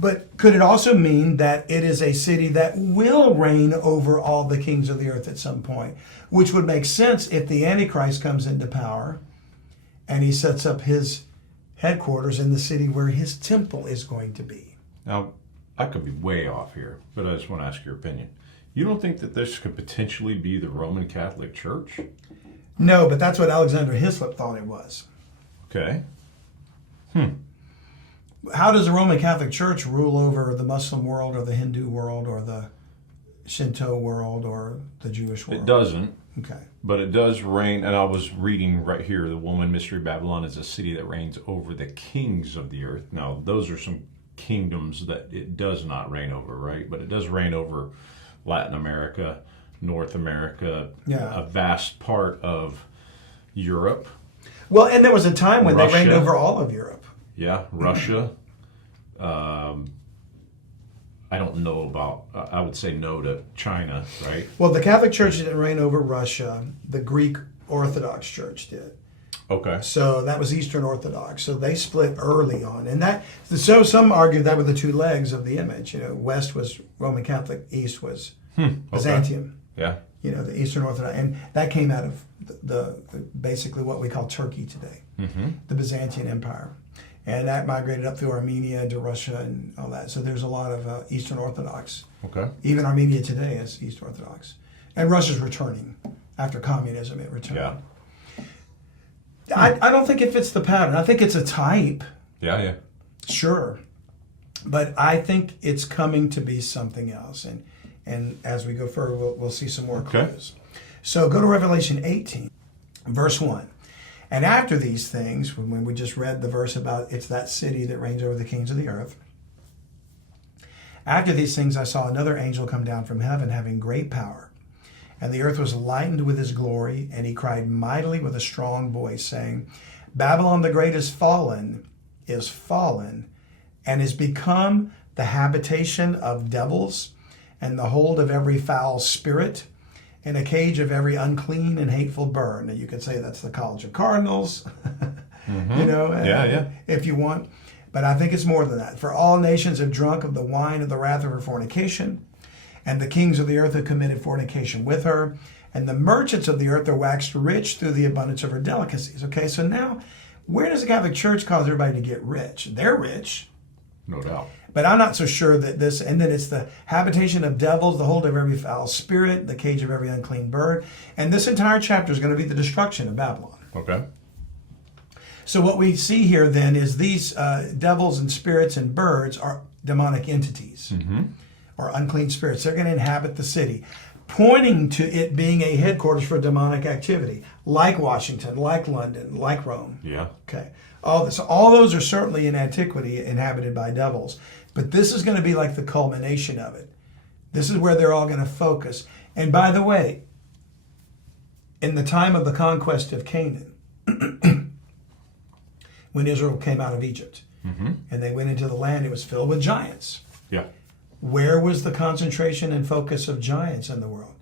But could it also mean that it is a city that will reign over all the kings of the earth at some point, which would make sense if the Antichrist comes into power and he sets up his headquarters in the city where his temple is going to be. Now, I could be way off here, but I just want to ask your opinion. You don't think that this could potentially be the Roman Catholic Church? No, but that's what Alexander Hillah thought it was. Okay. How does the Roman Catholic Church rule over the Muslim world or the Hindu world or the Shinto world or the Jewish world? It doesn't. Okay. But it does reign, and I was reading right here, the woman mystery Babylon is a city that reigns over the kings of the earth. Now, those are some kingdoms that it does not reign over, right? But it does reign over Latin America, North America, a vast part of Europe. Well, and there was a time when Russia. they reigned over all of Europe. Yeah, Russia. I don't know about, I would say no to China, right? Well, the Catholic Church didn't reign over Russia. The Greek Orthodox Church did. Okay. So that was Eastern Orthodox. So they split early on. And that, so some argue that were the two legs of the image. You know, West was Roman Catholic, East was Byzantium. Yeah. You know, the Eastern Orthodox. And that came out of the basically what we call Turkey today, the Byzantine Empire. And that migrated up through Armenia to Russia and all that. So there's a lot of Eastern Orthodox. Okay. Even Armenia today is East Orthodox. And Russia's returning. After communism, it returned. Yeah. I don't think it fits the pattern. I think it's a type. Yeah. Sure. But I think it's coming to be something else. And as we go further, we'll see some more clues. So go to Revelation 18, verse 1. And after these things, when we just read the verse about it's that city that reigns over the kings of the earth, after these things I saw another angel come down from heaven having great power. And the earth was lightened with his glory, and he cried mightily with a strong voice, saying, Babylon the great is fallen, and is become the habitation of devils, and the hold of every foul spirit, and a cage of every unclean and hateful bird. Now you could say that's the College of Cardinals, you know, if you want. But I think it's more than that. For all nations have drunk of the wine of the wrath of her fornication, and the kings of the earth have committed fornication with her, and the merchants of the earth are waxed rich through the abundance of her delicacies. Okay, so now, where does the Catholic Church cause everybody to get rich? They're rich. No doubt. But I'm not so sure that this, and then it's the habitation of devils, the hold of every foul spirit, the cage of every unclean bird. And this entire chapter is going to be the destruction of Babylon. Okay. So what we see here then is these devils and spirits and birds are demonic entities or unclean spirits. They're going to inhabit the city, pointing to it being a headquarters for demonic activity, like Washington, like London, like Rome. Yeah. Okay. All those are certainly in antiquity inhabited by devils. But this is going to be like the culmination of it. This is where they're all going to focus. And by the way, in the time of the conquest of Canaan, when Israel came out of Egypt, and they went into the land, it was filled with giants. Yeah. Where was the concentration and focus of giants in the world?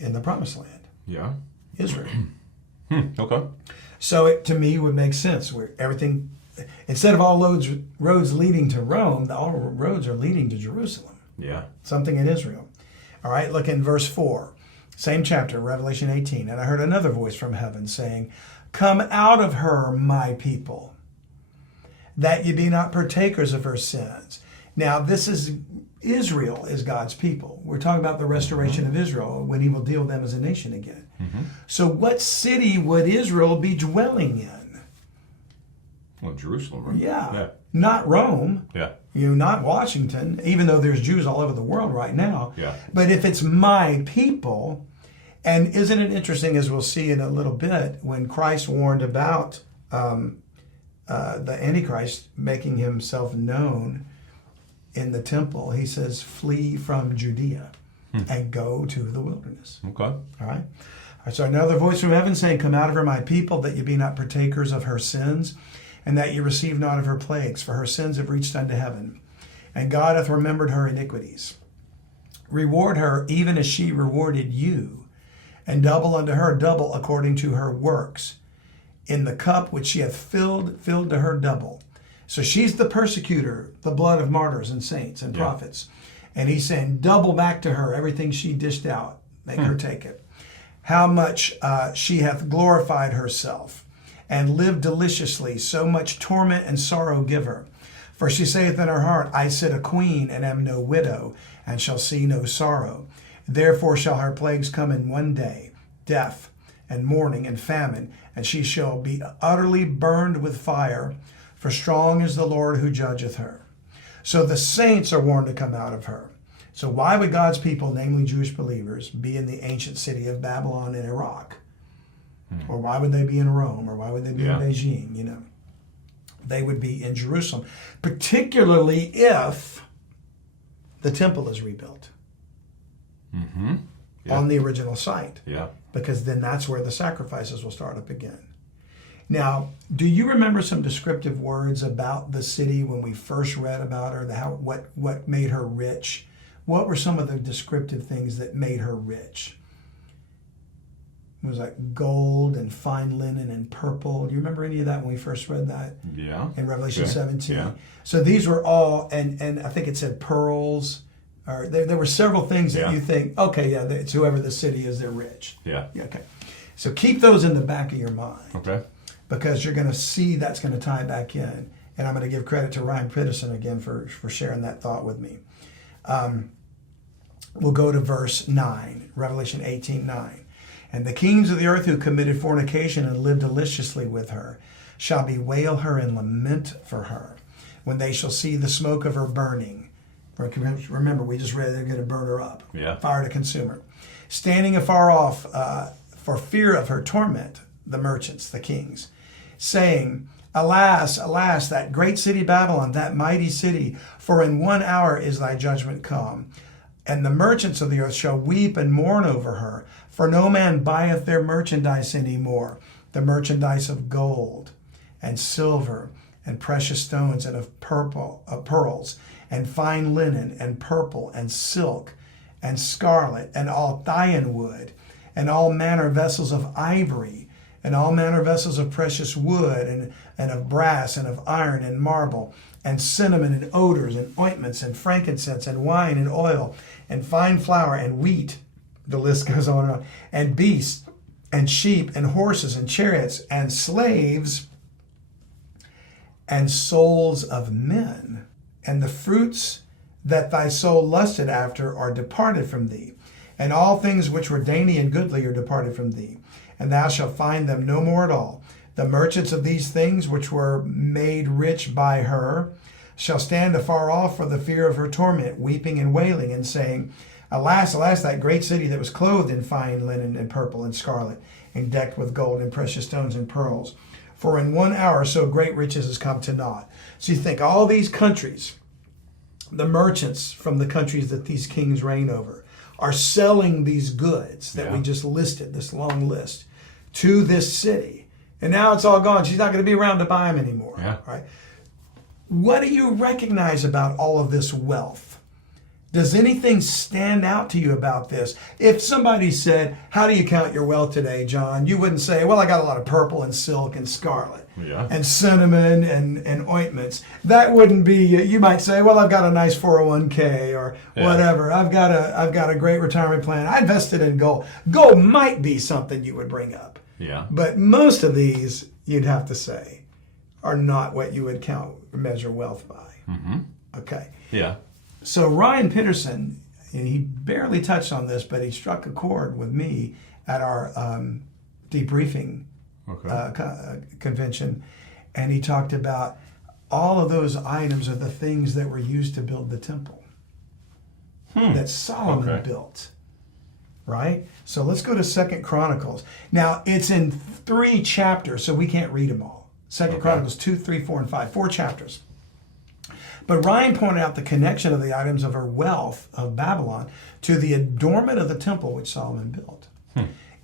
In the Promised Land. Yeah. Israel. Okay. So it, to me, would make sense where everything, instead of all roads leading to Rome, all roads are leading to Jerusalem. Yeah. Something in Israel. All right, look in verse 4. Same chapter, Revelation 18. And I heard another voice from heaven saying, Come out of her, my people, that ye be not partakers of her sins. Now, this is Israel is God's people. We're talking about the restoration of Israel when he will deal with them as a nation again. So what city would Israel be dwelling in? Well, Jerusalem, right? Yeah. Not Rome. Yeah. You know, not Washington, even though there's Jews all over the world right now. Yeah. But if it's my people, and isn't it interesting, as we'll see in a little bit, when Christ warned about the Antichrist making himself known in the temple, he says, flee from Judea and go to the wilderness. Okay. All right. So another voice from heaven saying, Come out of her, my people, that ye be not partakers of her sins, and that ye receive not of her plagues, for her sins have reached unto heaven, and God hath remembered her iniquities. Reward her even as she rewarded you, and double unto her double according to her works. In the cup which she hath filled to her double. So she's the persecutor, the blood of martyrs and saints and prophets. And he's saying, double back to her everything she dished out. Make her take it. How much she hath glorified herself, and lived deliciously, so much torment and sorrow give her. For she saith in her heart, I sit a queen, and am no widow, and shall see no sorrow. Therefore shall her plagues come in one day, death, and mourning, and famine, and she shall be utterly burned with fire. For strong is the Lord who judgeth her. So the saints are warned to come out of her. So why would God's people, namely Jewish believers, be in the ancient city of Babylon in Iraq? Or why would they be in Rome? Or why would they be in Beijing? You know, they would be in Jerusalem, particularly if the temple is rebuilt on the original site. Yeah. Because then that's where the sacrifices will start up again. Now, do you remember some descriptive words about the city when we first read about her? What made her rich? What were some of the descriptive things that made her rich? It was like gold and fine linen and purple. Do you remember any of that when we first read that? Yeah. In Revelation 17. Yeah. So these were all, and I think it said pearls. Or there were several things that you think, okay, yeah, it's whoever the city is, they're rich. Yeah. Okay. So keep those in the back of your mind. Okay. Because you're going to see that's going to tie back in. And I'm going to give credit to Ryan Peterson again for sharing that thought with me. We'll go to verse 9, Revelation 18:9. And the kings of the earth who committed fornication and lived deliciously with her shall bewail her and lament for her when they shall see the smoke of her burning. Remember, we just read they're going to burn her up. Yeah. Fire to consume her. Standing afar off for fear of her torment, the merchants, the kings, saying, Alas, alas, that great city Babylon, that mighty city, for in 1 hour is thy judgment come. And the merchants of the earth shall weep and mourn over her, for no man buyeth their merchandise any more, the merchandise of gold and silver and precious stones and of pearls and fine linen and purple and silk and scarlet and all Thyine wood and all manner vessels of ivory and all manner vessels of precious wood and of brass and of iron and marble and cinnamon and odors and ointments and frankincense and wine and oil and fine flour and wheat. The list goes on and on. And beasts and sheep and horses and chariots and slaves and souls of men. And the fruits that thy soul lusted after are departed from thee. And all things which were dainty and goodly are departed from thee. And thou shalt find them no more at all. The merchants of these things which were made rich by her shall stand afar off for the fear of her torment, weeping and wailing and saying, Alas, alas, that great city that was clothed in fine linen and purple and scarlet, and decked with gold and precious stones and pearls. For in 1 hour so great riches has come to naught. So you think all these countries, the merchants from the countries that these kings reign over, are selling these goods that we just listed, this long list, to this city. And now it's all gone. She's not going to be around to buy them anymore. Yeah. Right? What do you recognize about all of this wealth? Does anything stand out to you about this? If somebody said, how do you count your wealth today, John? You wouldn't say, well, I got a lot of purple and silk and scarlet and cinnamon and ointments. That wouldn't be, you might say, well, I've got a nice 401k or whatever. I've got a great retirement plan. I invested in gold. Gold might be something you would bring up. Yeah. But most of these, you'd have to say, are not what you would measure wealth by. Mm-hmm. Okay. Yeah. So Ryan Peterson, and he barely touched on this, but he struck a chord with me at our debriefing convention, and he talked about all of those items are the things that were used to build the temple that Solomon built. Right? So let's go to 2 Chronicles. Now, it's in 3 chapters, so we can't read them all. 2 Chronicles 2, 3, 4, and 5. 4 chapters. But Ryan pointed out the connection of the items of her wealth of Babylon to the adornment of the temple which Solomon built.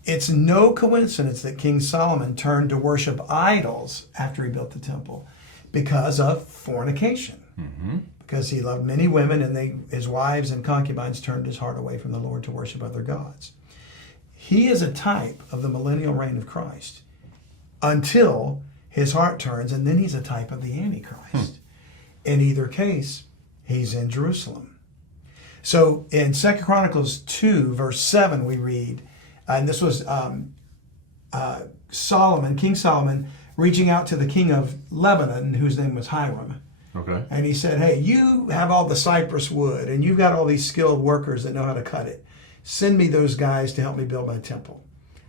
It's no coincidence that King Solomon turned to worship idols after he built the temple because of fornication. Mm-hmm. Because he loved many women and his wives and concubines turned his heart away from the Lord to worship other gods. He is a type of the millennial reign of Christ until his heart turns, and then he's a type of the Antichrist. In either case, he's in Jerusalem. So in 2 Chronicles 2, verse 7, we read, and this was Solomon, King Solomon, reaching out to the king of Lebanon, whose name was Hiram. Okay. And he said, hey, you have all the cypress wood, and you've got all these skilled workers that know how to cut it. Send me those guys to help me build my temple.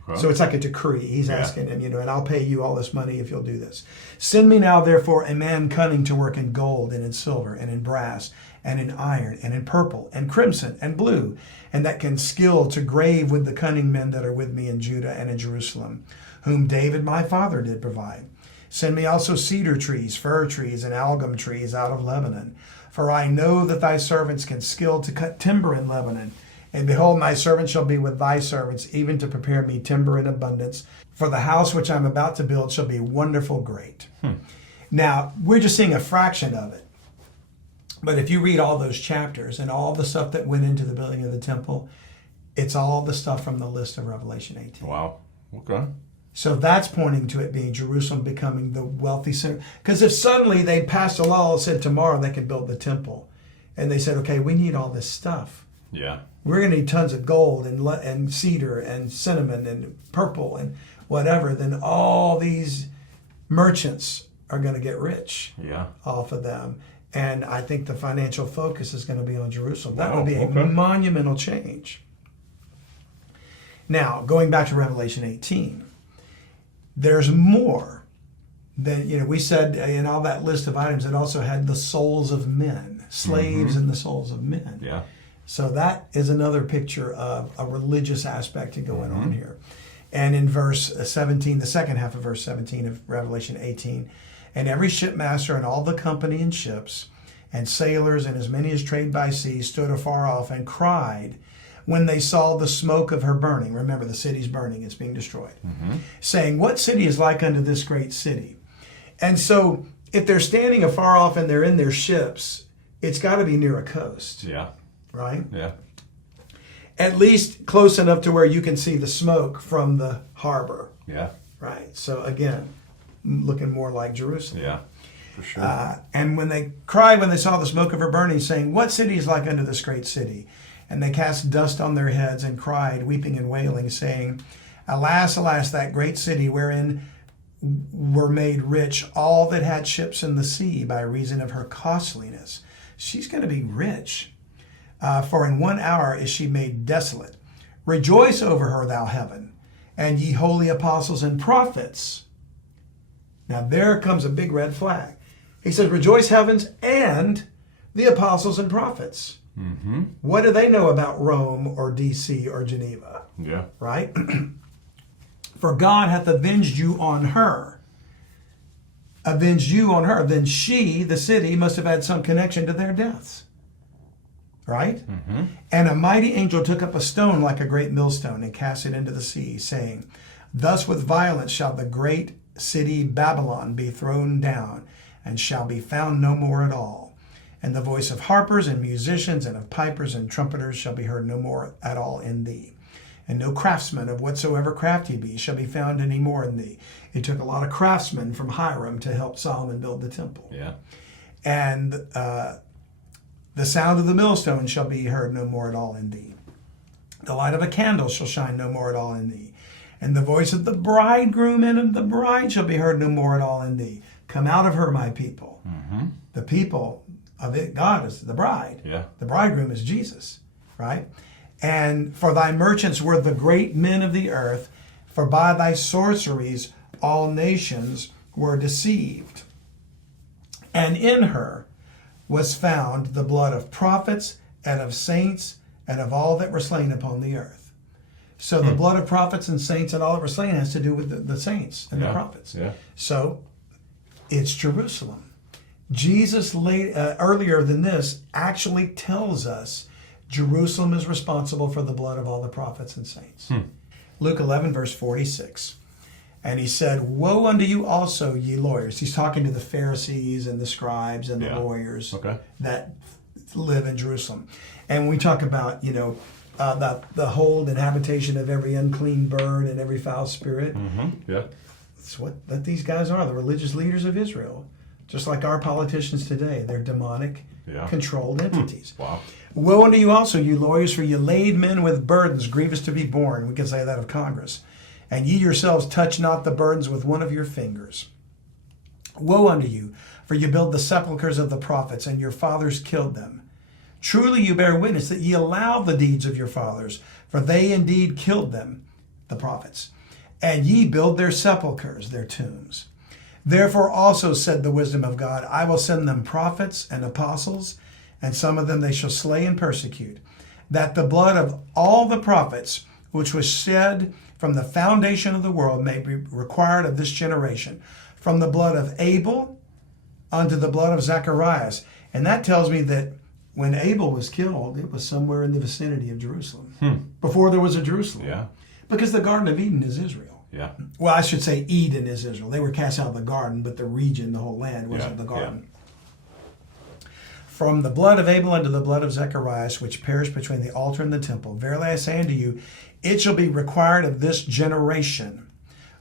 Huh? So it's like a decree. He's asking him, and I'll pay you all this money if you'll do this. Send me now, therefore, a man cunning to work in gold and in silver and in brass and in iron and in purple and crimson and blue, and that can skill to grave with the cunning men that are with me in Judah and in Jerusalem, whom David my father did provide. Send me also cedar trees, fir trees, and algum trees out of Lebanon. For I know that thy servants can skill to cut timber in Lebanon. And behold, my servant shall be with thy servants, even to prepare me timber in abundance. For the house which I'm about to build shall be wonderful great. Now, we're just seeing a fraction of it. But if you read all those chapters and all the stuff that went into the building of the temple, it's all the stuff from the list of Revelation 18. Wow. Okay. So that's pointing to it being Jerusalem becoming the wealthy center. Because if suddenly they passed a law and said tomorrow they can build the temple, and they said, okay, we need all this stuff. Yeah. We're going to need tons of gold and cedar and cinnamon and purple and whatever, then all these merchants are going to get rich off of them. And I think the financial focus is going to be on Jerusalem. That would be a monumental change. Now, going back to Revelation 18, there's more than, we said in all that list of items, it also had the souls of men, slaves and the souls of men. Yeah. So that is another picture of a religious aspect going on here. And in verse 17, the second half of verse 17 of Revelation 18, and every shipmaster and all the company in ships and sailors and as many as trade by sea stood afar off and cried when they saw the smoke of her burning. Remember, the city's burning, it's being destroyed. Saying, what city is like unto this great city? And so if they're standing afar off and they're in their ships, it's got to be near a coast. Yeah. Right? Yeah. At least close enough to where you can see the smoke from the harbor. Yeah. Right. So again, looking more like Jerusalem. Yeah, for sure. And when they cried when they saw the smoke of her burning, saying, what city is like unto this great city? And they cast dust on their heads and cried, weeping and wailing, saying, alas, alas, that great city wherein were made rich all that had ships in the sea by reason of her costliness. She's going to be rich. For in 1 hour is she made desolate. Rejoice over her, thou heaven, and ye holy apostles and prophets. Now there comes a big red flag. He says, rejoice heavens and the apostles and prophets. What do they know about Rome or DC or Geneva? Yeah. Right? For God hath avenged you on her. Avenged you on her. Then she, the city, must have had some connection to their deaths. Right? And a mighty angel took up a stone like a great millstone and cast it into the sea, saying, thus with violence shall the great city Babylon be thrown down, and shall be found no more at all. And the voice of harpers and musicians and of pipers and trumpeters shall be heard no more at all in thee. And no craftsman of whatsoever craft he be shall be found any more in thee. It took a lot of craftsmen from Hiram to help Solomon build the temple. Yeah. And the sound of the millstone shall be heard no more at all in thee. The light of a candle shall shine no more at all in thee. And the voice of the bridegroom and of the bride shall be heard no more at all in thee. Come out of her, my people. The people of it, God is the bride. Yeah. The bridegroom is Jesus, right? And for thy merchants were the great men of the earth, for by thy sorceries all nations were deceived. And in her was found the blood of prophets and of saints and of all that were slain upon the earth. So the blood of prophets and saints and all that were slain has to do with the saints and the prophets. Yeah. So it's Jerusalem. Jesus earlier than this actually tells us Jerusalem is responsible for the blood of all the prophets and saints. Luke 11, verse 46. And he said, woe unto you also, ye lawyers. He's talking to the Pharisees and the scribes and the lawyers that live in Jerusalem. And we talk about, the hold and habitation of every unclean bird and every foul spirit. Yeah. That's what these guys are, the religious leaders of Israel. Just like our politicians today. They're demonic, controlled entities. Wow. Woe unto you also, you lawyers, for you laid men with burdens grievous to be borne. We can say that of Congress. And ye yourselves touch not the burdens with one of your fingers. Woe unto you, for you build the sepulchres of the prophets, and your fathers killed them. Truly you bear witness that ye allowed the deeds of your fathers, for they indeed killed them. the prophets. And ye build their sepulchres, their tombs. Therefore also said the wisdom of God, I will send them prophets and apostles, and some of them they shall slay and persecute, that the blood of all the prophets which was shed from the foundation of the world may be required of this generation, from the blood of Abel unto the blood of Zacharias. And that tells me that when Abel was killed, it was somewhere in the vicinity of Jerusalem, before there was a Jerusalem. Yeah. Because the Garden of Eden is Israel. Yeah. Well, I should say Eden is Israel. They were cast out of the garden, but the region, the whole land, wasn't the garden. Yeah. From the blood of Abel unto the blood of Zacharias, which perished between the altar and the temple. Verily I say unto you, it shall be required of this generation.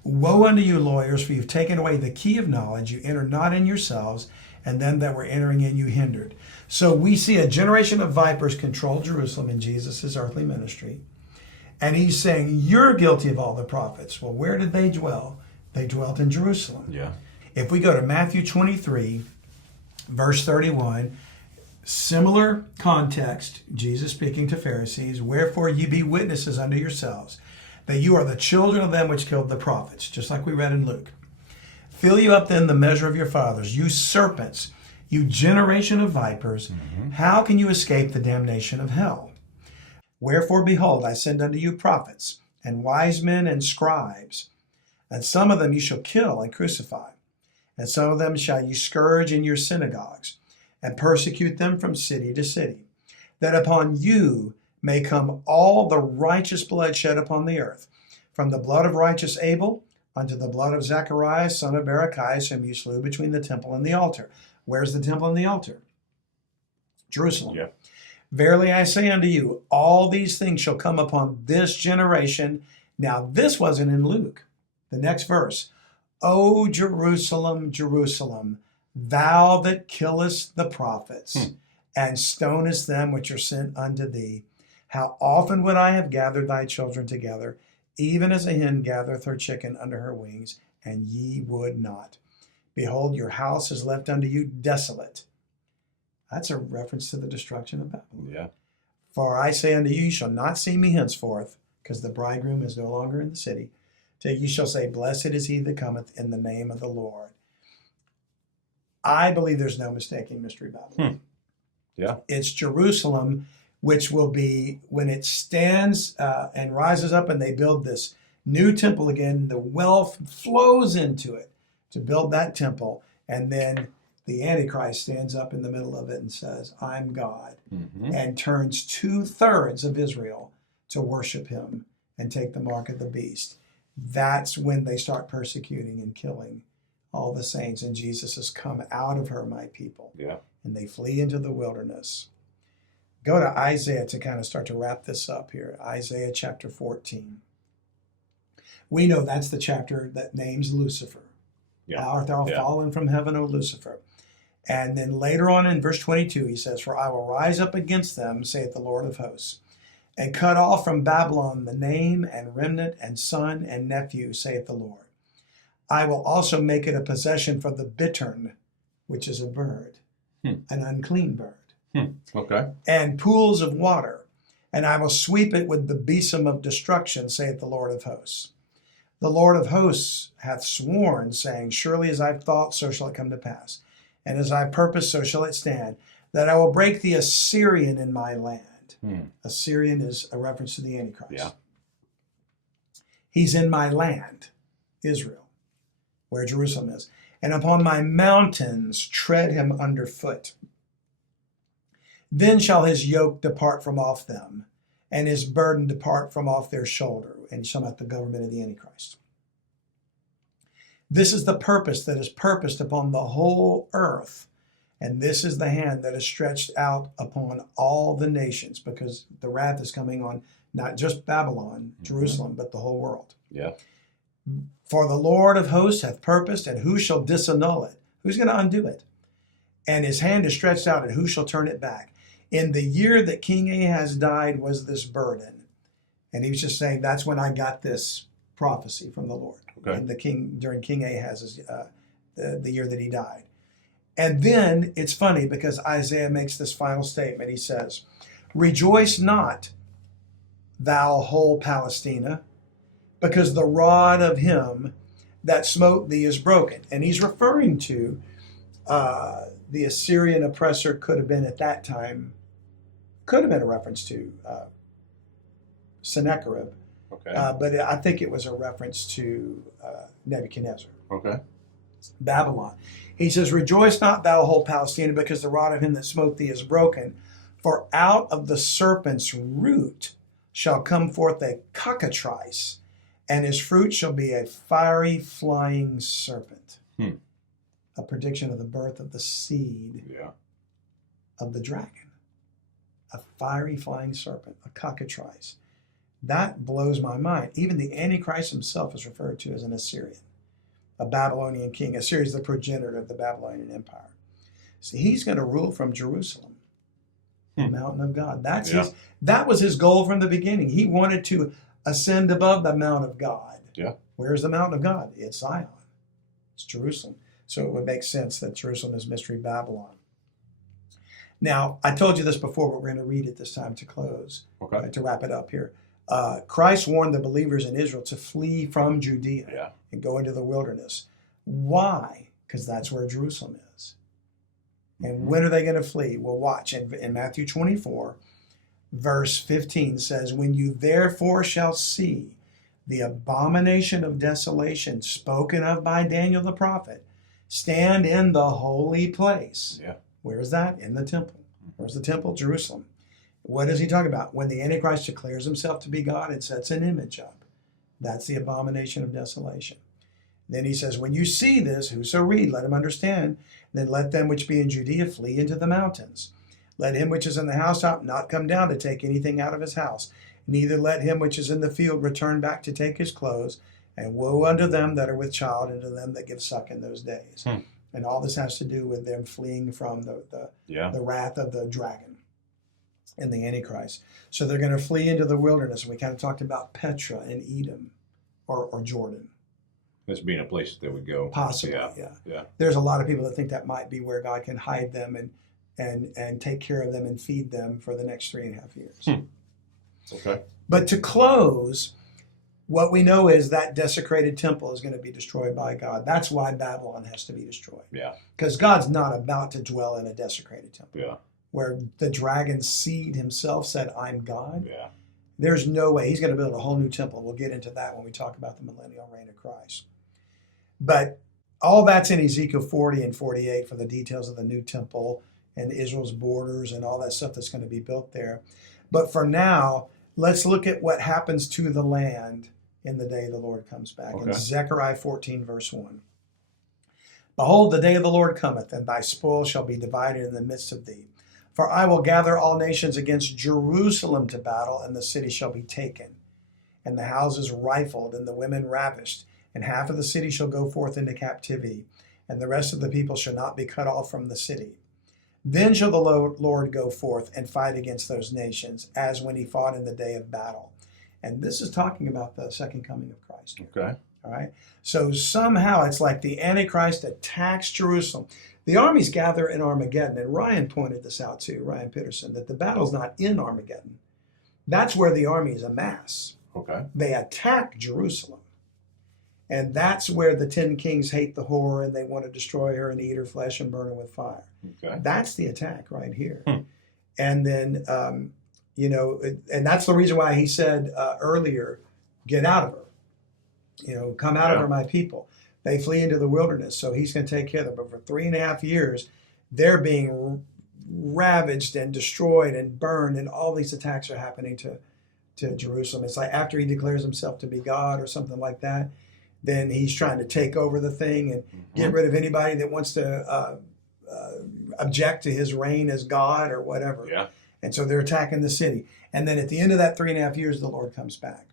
Woe unto you, lawyers, for you've taken away the key of knowledge. You enter not in yourselves, and them that were entering in you hindered. So we see a generation of vipers control Jerusalem in Jesus' earthly ministry. And he's saying, you're guilty of all the prophets. Well, where did they dwell? They dwelt in Jerusalem. Yeah. If we go to Matthew 23, verse 31, similar context, Jesus speaking to Pharisees, wherefore ye be witnesses unto yourselves, that you are the children of them which killed the prophets, just like we read in Luke. Fill you up then the measure of your fathers, you serpents, you generation of vipers, how can you escape the damnation of hell? Wherefore, behold, I send unto you prophets, and wise men and scribes, and some of them you shall kill and crucify, and some of them shall you scourge in your synagogues, and persecute them from city to city, that upon you may come all the righteous blood shed upon the earth, from the blood of righteous Abel unto the blood of Zacharias, son of Barachias, whom you slew between the temple and the altar. Where's the temple and the altar? Jerusalem. Yeah. Verily I say unto you, all these things shall come upon this generation. Now this wasn't in Luke. The next verse. O Jerusalem, Jerusalem, thou that killest the prophets, and stonest them which are sent unto thee, how often would I have gathered thy children together, even as a hen gathereth her chicken under her wings, and ye would not. Behold, your house is left unto you desolate. That's a reference to the destruction of Babel. Yeah. For I say unto you, you shall not see me henceforth, because the bridegroom is no longer in the city, till you shall say, blessed is he that cometh in the name of the Lord. I believe there's no mistaking Mystery Babylon. Yeah. It's Jerusalem, which will be, when it stands and rises up and they build this new temple again, the wealth flows into it to build that temple. And then the Antichrist stands up in the middle of it and says, I'm God, and turns 2/3 of Israel to worship him and take the mark of the beast. That's when they start persecuting and killing all the saints. And Jesus has come out of her, my people. Yeah. And they flee into the wilderness. Go to Isaiah to kind of start to wrap this up here. Isaiah chapter 14. We know that's the chapter that names Lucifer. Yeah. How art thou fallen from heaven, O Lucifer? And then later on in verse 22, he says, for I will rise up against them, saith the Lord of hosts, and cut off from Babylon the name and remnant and son and nephew, saith the Lord. I will also make it a possession for the bittern, which is a bird, an unclean bird. Okay. And pools of water, and I will sweep it with the besom of destruction, saith the Lord of hosts. The Lord of hosts hath sworn, saying, surely as I've thought, so shall it come to pass. And as I purpose, so shall it stand, that I will break the Assyrian in my land. Assyrian is a reference to the Antichrist. Yeah. He's in my land, Israel, where Jerusalem is. And upon my mountains tread him underfoot. Then shall his yoke depart from off them, and his burden depart from off their shoulder. And shall not the government of the Antichrist. This is the purpose that is purposed upon the whole earth. And this is the hand that is stretched out upon all the nations, because the wrath is coming on not just Babylon, Jerusalem, but the whole world. Yeah. For the Lord of hosts hath purposed, and who shall disannul it? Who's going to undo it? And his hand is stretched out, and who shall turn it back? In the year that King Ahaz died was this burden. And he was just saying, that's when I got this prophecy from the Lord. Okay. And during King Ahaz's, the year that he died. And then it's funny because Isaiah makes this final statement. He says, rejoice not, thou whole Palestina, because the rod of him that smote thee is broken. And he's referring to the Assyrian oppressor. Could have been at that time, could have been a reference to Sennacherib. Okay. But I think it was a reference to Nebuchadnezzar. Okay. Babylon. He says, rejoice not, thou whole Palestina, because the rod of him that smote thee is broken. For out of the serpent's root shall come forth a cockatrice, and his fruit shall be a fiery flying serpent. A prediction of the birth of the seed of the dragon. A fiery flying serpent, a cockatrice. That blows my mind. Even the Antichrist himself is referred to as an Assyrian, a Babylonian king. Assyria is the progenitor of the Babylonian Empire. So he's going to rule from Jerusalem, the mountain of God. That was his goal from the beginning. He wanted to ascend above the Mount of God. Yeah. Where's the mountain of God? It's Zion. It's Jerusalem. So it would make sense that Jerusalem is Mystery Babylon. Now, I told you this before, but we're going to read it this time to close, to wrap it up here. Christ warned the believers in Israel to flee from Judea and go into the wilderness. Why? Because that's where Jerusalem is. And when are they going to flee? Well, watch. In Matthew 24, verse 15 says, when you therefore shall see the abomination of desolation spoken of by Daniel the prophet, stand in the holy place. Yeah. Where is that? In the temple. Where's the temple? Jerusalem. What does he talk about? When the Antichrist declares himself to be God and sets an image up. That's the abomination of desolation. Then he says, when you see this, whoso read, let him understand. Then let them which be in Judea flee into the mountains. Let him which is in the housetop not come down to take anything out of his house. Neither let him which is in the field return back to take his clothes. And woe unto them that are with child, and to them that give suck in those days. And all this has to do with them fleeing from the wrath of the dragon and the Antichrist. So they're going to flee into the wilderness. We kind of talked about Petra and Edom or Jordan. This being a place that they would go. Possibly, yeah. There's a lot of people that think that might be where God can hide them and take care of them and feed them for the next 3.5 years. Okay. But to close, what we know is that desecrated temple is going to be destroyed by God. That's why Babylon has to be destroyed. Yeah. Because God's not about to dwell in a desecrated temple. Yeah. Where the dragon's seed himself said, I'm God. Yeah. There's no way. He's going to build a whole new temple. We'll get into that when we talk about the millennial reign of Christ. But all that's in Ezekiel 40 and 48 for the details of the new temple and Israel's borders and all that stuff that's going to be built there. But for now, let's look at what happens to the land in the day the Lord comes back. In Zechariah 14, verse 1. Behold, the day of the Lord cometh, and thy spoil shall be divided in the midst of thee. For I will gather all nations against Jerusalem to battle, and the city shall be taken, and the houses rifled, and the women ravished, and half of the city shall go forth into captivity, and the rest of the people shall not be cut off from the city. Then shall the Lord go forth and fight against those nations, as when he fought in the day of battle. And this is talking about the second coming of Christ. Okay. All right. So somehow it's like the Antichrist attacks Jerusalem. The armies gather in Armageddon, and Ryan pointed this out too, Ryan Peterson, that the battle's not in Armageddon. That's where the armies amass. Okay. They attack Jerusalem. And that's where the 10 kings hate the whore, and they want to destroy her and eat her flesh and burn her with fire. Okay. That's the attack right here. And then, and that's the reason why he said earlier, get out of her. Come out of her, my people. They flee into the wilderness, so he's going to take care of them. But for 3.5 years, they're being ravaged and destroyed and burned, and all these attacks are happening to Jerusalem. It's like after he declares himself to be God or something like that, then he's trying to take over the thing and get rid of anybody that wants to object to his reign as God or whatever. Yeah. And so they're attacking the city. And then at the end of that 3.5 years, the Lord comes back.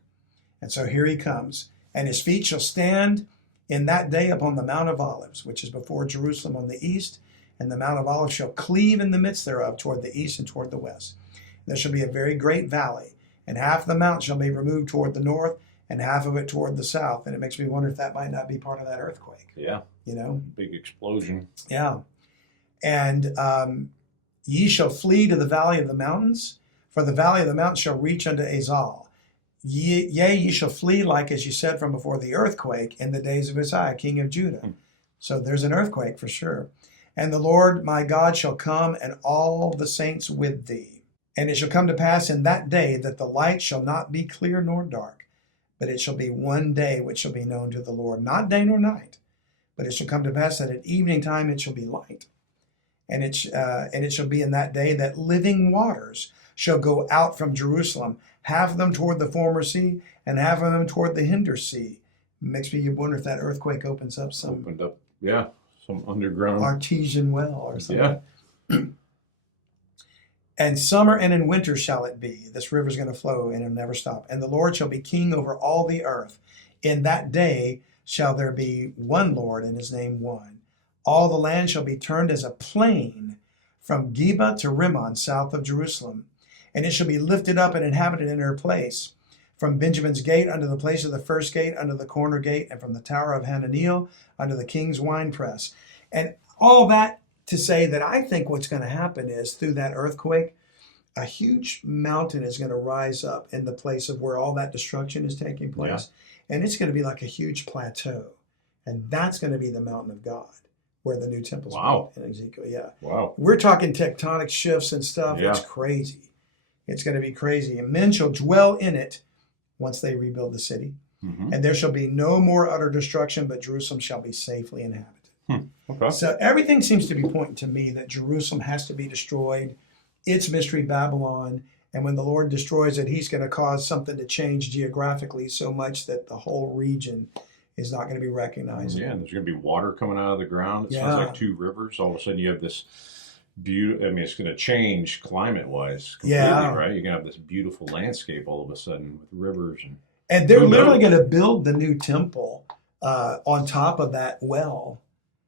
And so here he comes. And his feet shall stand in that day upon the Mount of Olives, which is before Jerusalem on the east. And the Mount of Olives shall cleave in the midst thereof toward the east and toward the west. There shall be a very great valley. And half the mount shall be removed toward the north, and half of it toward the south. And it makes me wonder if that might not be part of that earthquake. Yeah. Big explosion. Yeah. And ye shall flee to the valley of the mountains, for the valley of the mountains shall reach unto Azal. Yea, ye shall flee like as you said from before the earthquake in the days of Uzziah, king of Judah. So there's an earthquake for sure. And the Lord my God shall come, and all the saints with thee. And it shall come to pass in that day that the light shall not be clear nor dark, but it shall be one day which shall be known to the Lord, not day nor night. But it shall come to pass that at evening time it shall be light. And it shall be in that day that living waters shall go out from Jerusalem, half of them toward the former sea, and half of them toward the hinder sea. Makes me wonder if that earthquake opens up some underground artesian well or something. Yeah. And summer and in winter shall it be. This river's going to flow and it'll never stop. And the Lord shall be king over all the earth. In that day shall there be one Lord, and his name one. All the land shall be turned as a plain from Geba to Rimmon, south of Jerusalem. And it shall be lifted up and inhabited in her place, from Benjamin's gate unto the place of the first gate, unto the corner gate, and from the tower of Hananiel unto the king's winepress. And all that to say that I think what's going to happen is through that earthquake, a huge mountain is going to rise up in the place of where all that destruction is taking place. Yeah. And it's going to be like a huge plateau. And that's going to be the mountain of God, where the new temple's built in Ezekiel. Yeah. Wow. We're talking tectonic shifts and stuff. Yeah. It's crazy. It's going to be crazy. And men shall dwell in it once they rebuild the city. Mm-hmm. And there shall be no more utter destruction, but Jerusalem shall be safely inhabited. Okay. So everything seems to be pointing to me that Jerusalem has to be destroyed. It's Mystery Babylon. And when the Lord destroys it, he's going to cause something to change geographically so much that the whole region is not going to be recognized. Yeah, and there's going to be water coming out of the ground. It sounds like two rivers. All of a sudden you have this beautiful, I mean, it's going to change climate-wise completely, right? You're going to have this beautiful landscape all of a sudden with rivers. And they're literally going to build the new temple on top of that well.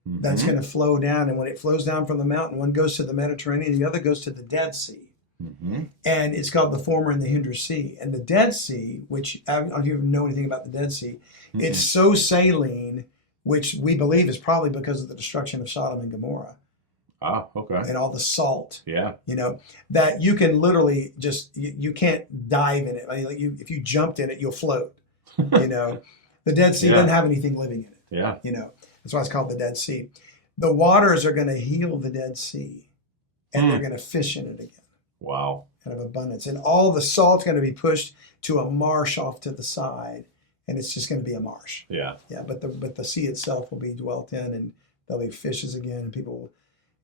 Mm-hmm. That's going to flow down. And when it flows down from the mountain, one goes to the Mediterranean, the other goes to the Dead Sea. Mm-hmm. And it's called the former and the hinder sea. And the Dead Sea, which I don't know if you know anything about the Dead Sea, mm-hmm. it's so saline, which we believe is probably because of the destruction of Sodom and Gomorrah. Ah, okay. And all the salt. Yeah. You know, that you can literally just, you can't dive in it. Like if you jumped in it, you'll float. You know, the Dead Sea doesn't have anything living in it. Yeah. You know, that's why it's called the Dead Sea. The waters are going to heal the Dead Sea, and they're going to fish in it again. Wow. Out of abundance. And all the salt's going to be pushed to a marsh off to the side, and it's just going to be a marsh. Yeah. Yeah, but the sea itself will be dwelt in, and there'll be fishes again, and people will,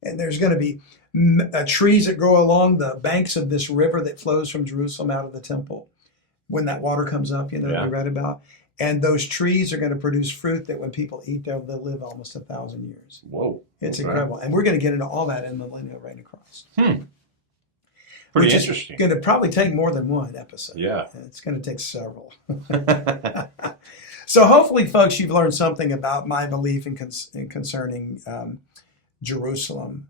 and there's going to be trees that grow along the banks of this river that flows from Jerusalem out of the temple. When that water comes up, you know, that we read about. And those trees are going to produce fruit that when people eat, they'll live almost 1,000 years. Whoa. It's incredible. And we're going to get into all that in Millennial Reign of Christ. Pretty interesting. It's going to probably take more than one episode. Yeah. It's going to take several. So hopefully, folks, you've learned something about my belief in concerning Jerusalem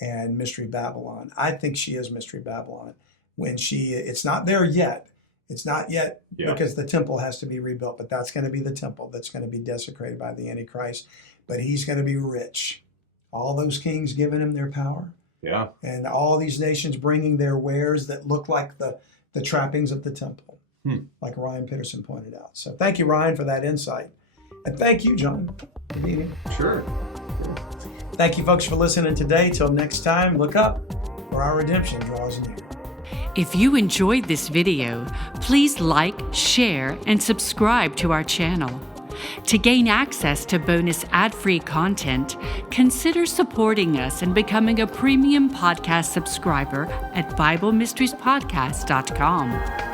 and Mystery Babylon. I think she is Mystery Babylon. It's not there yet. It's not yet because the temple has to be rebuilt, but that's going to be the temple that's going to be desecrated by the Antichrist. But he's going to be rich. All those kings giving him their power. Yeah. And all these nations bringing their wares that look like the trappings of the temple, like Ryan Peterson pointed out. So thank you, Ryan, for that insight. And thank you, John, for being here. Sure. Thank you, folks, for listening today. Till next time, look up, for our redemption draws near. If you enjoyed this video, please like, share, and subscribe to our channel. To gain access to bonus ad-free content, consider supporting us and becoming a premium podcast subscriber at BibleMysteriesPodcast.com.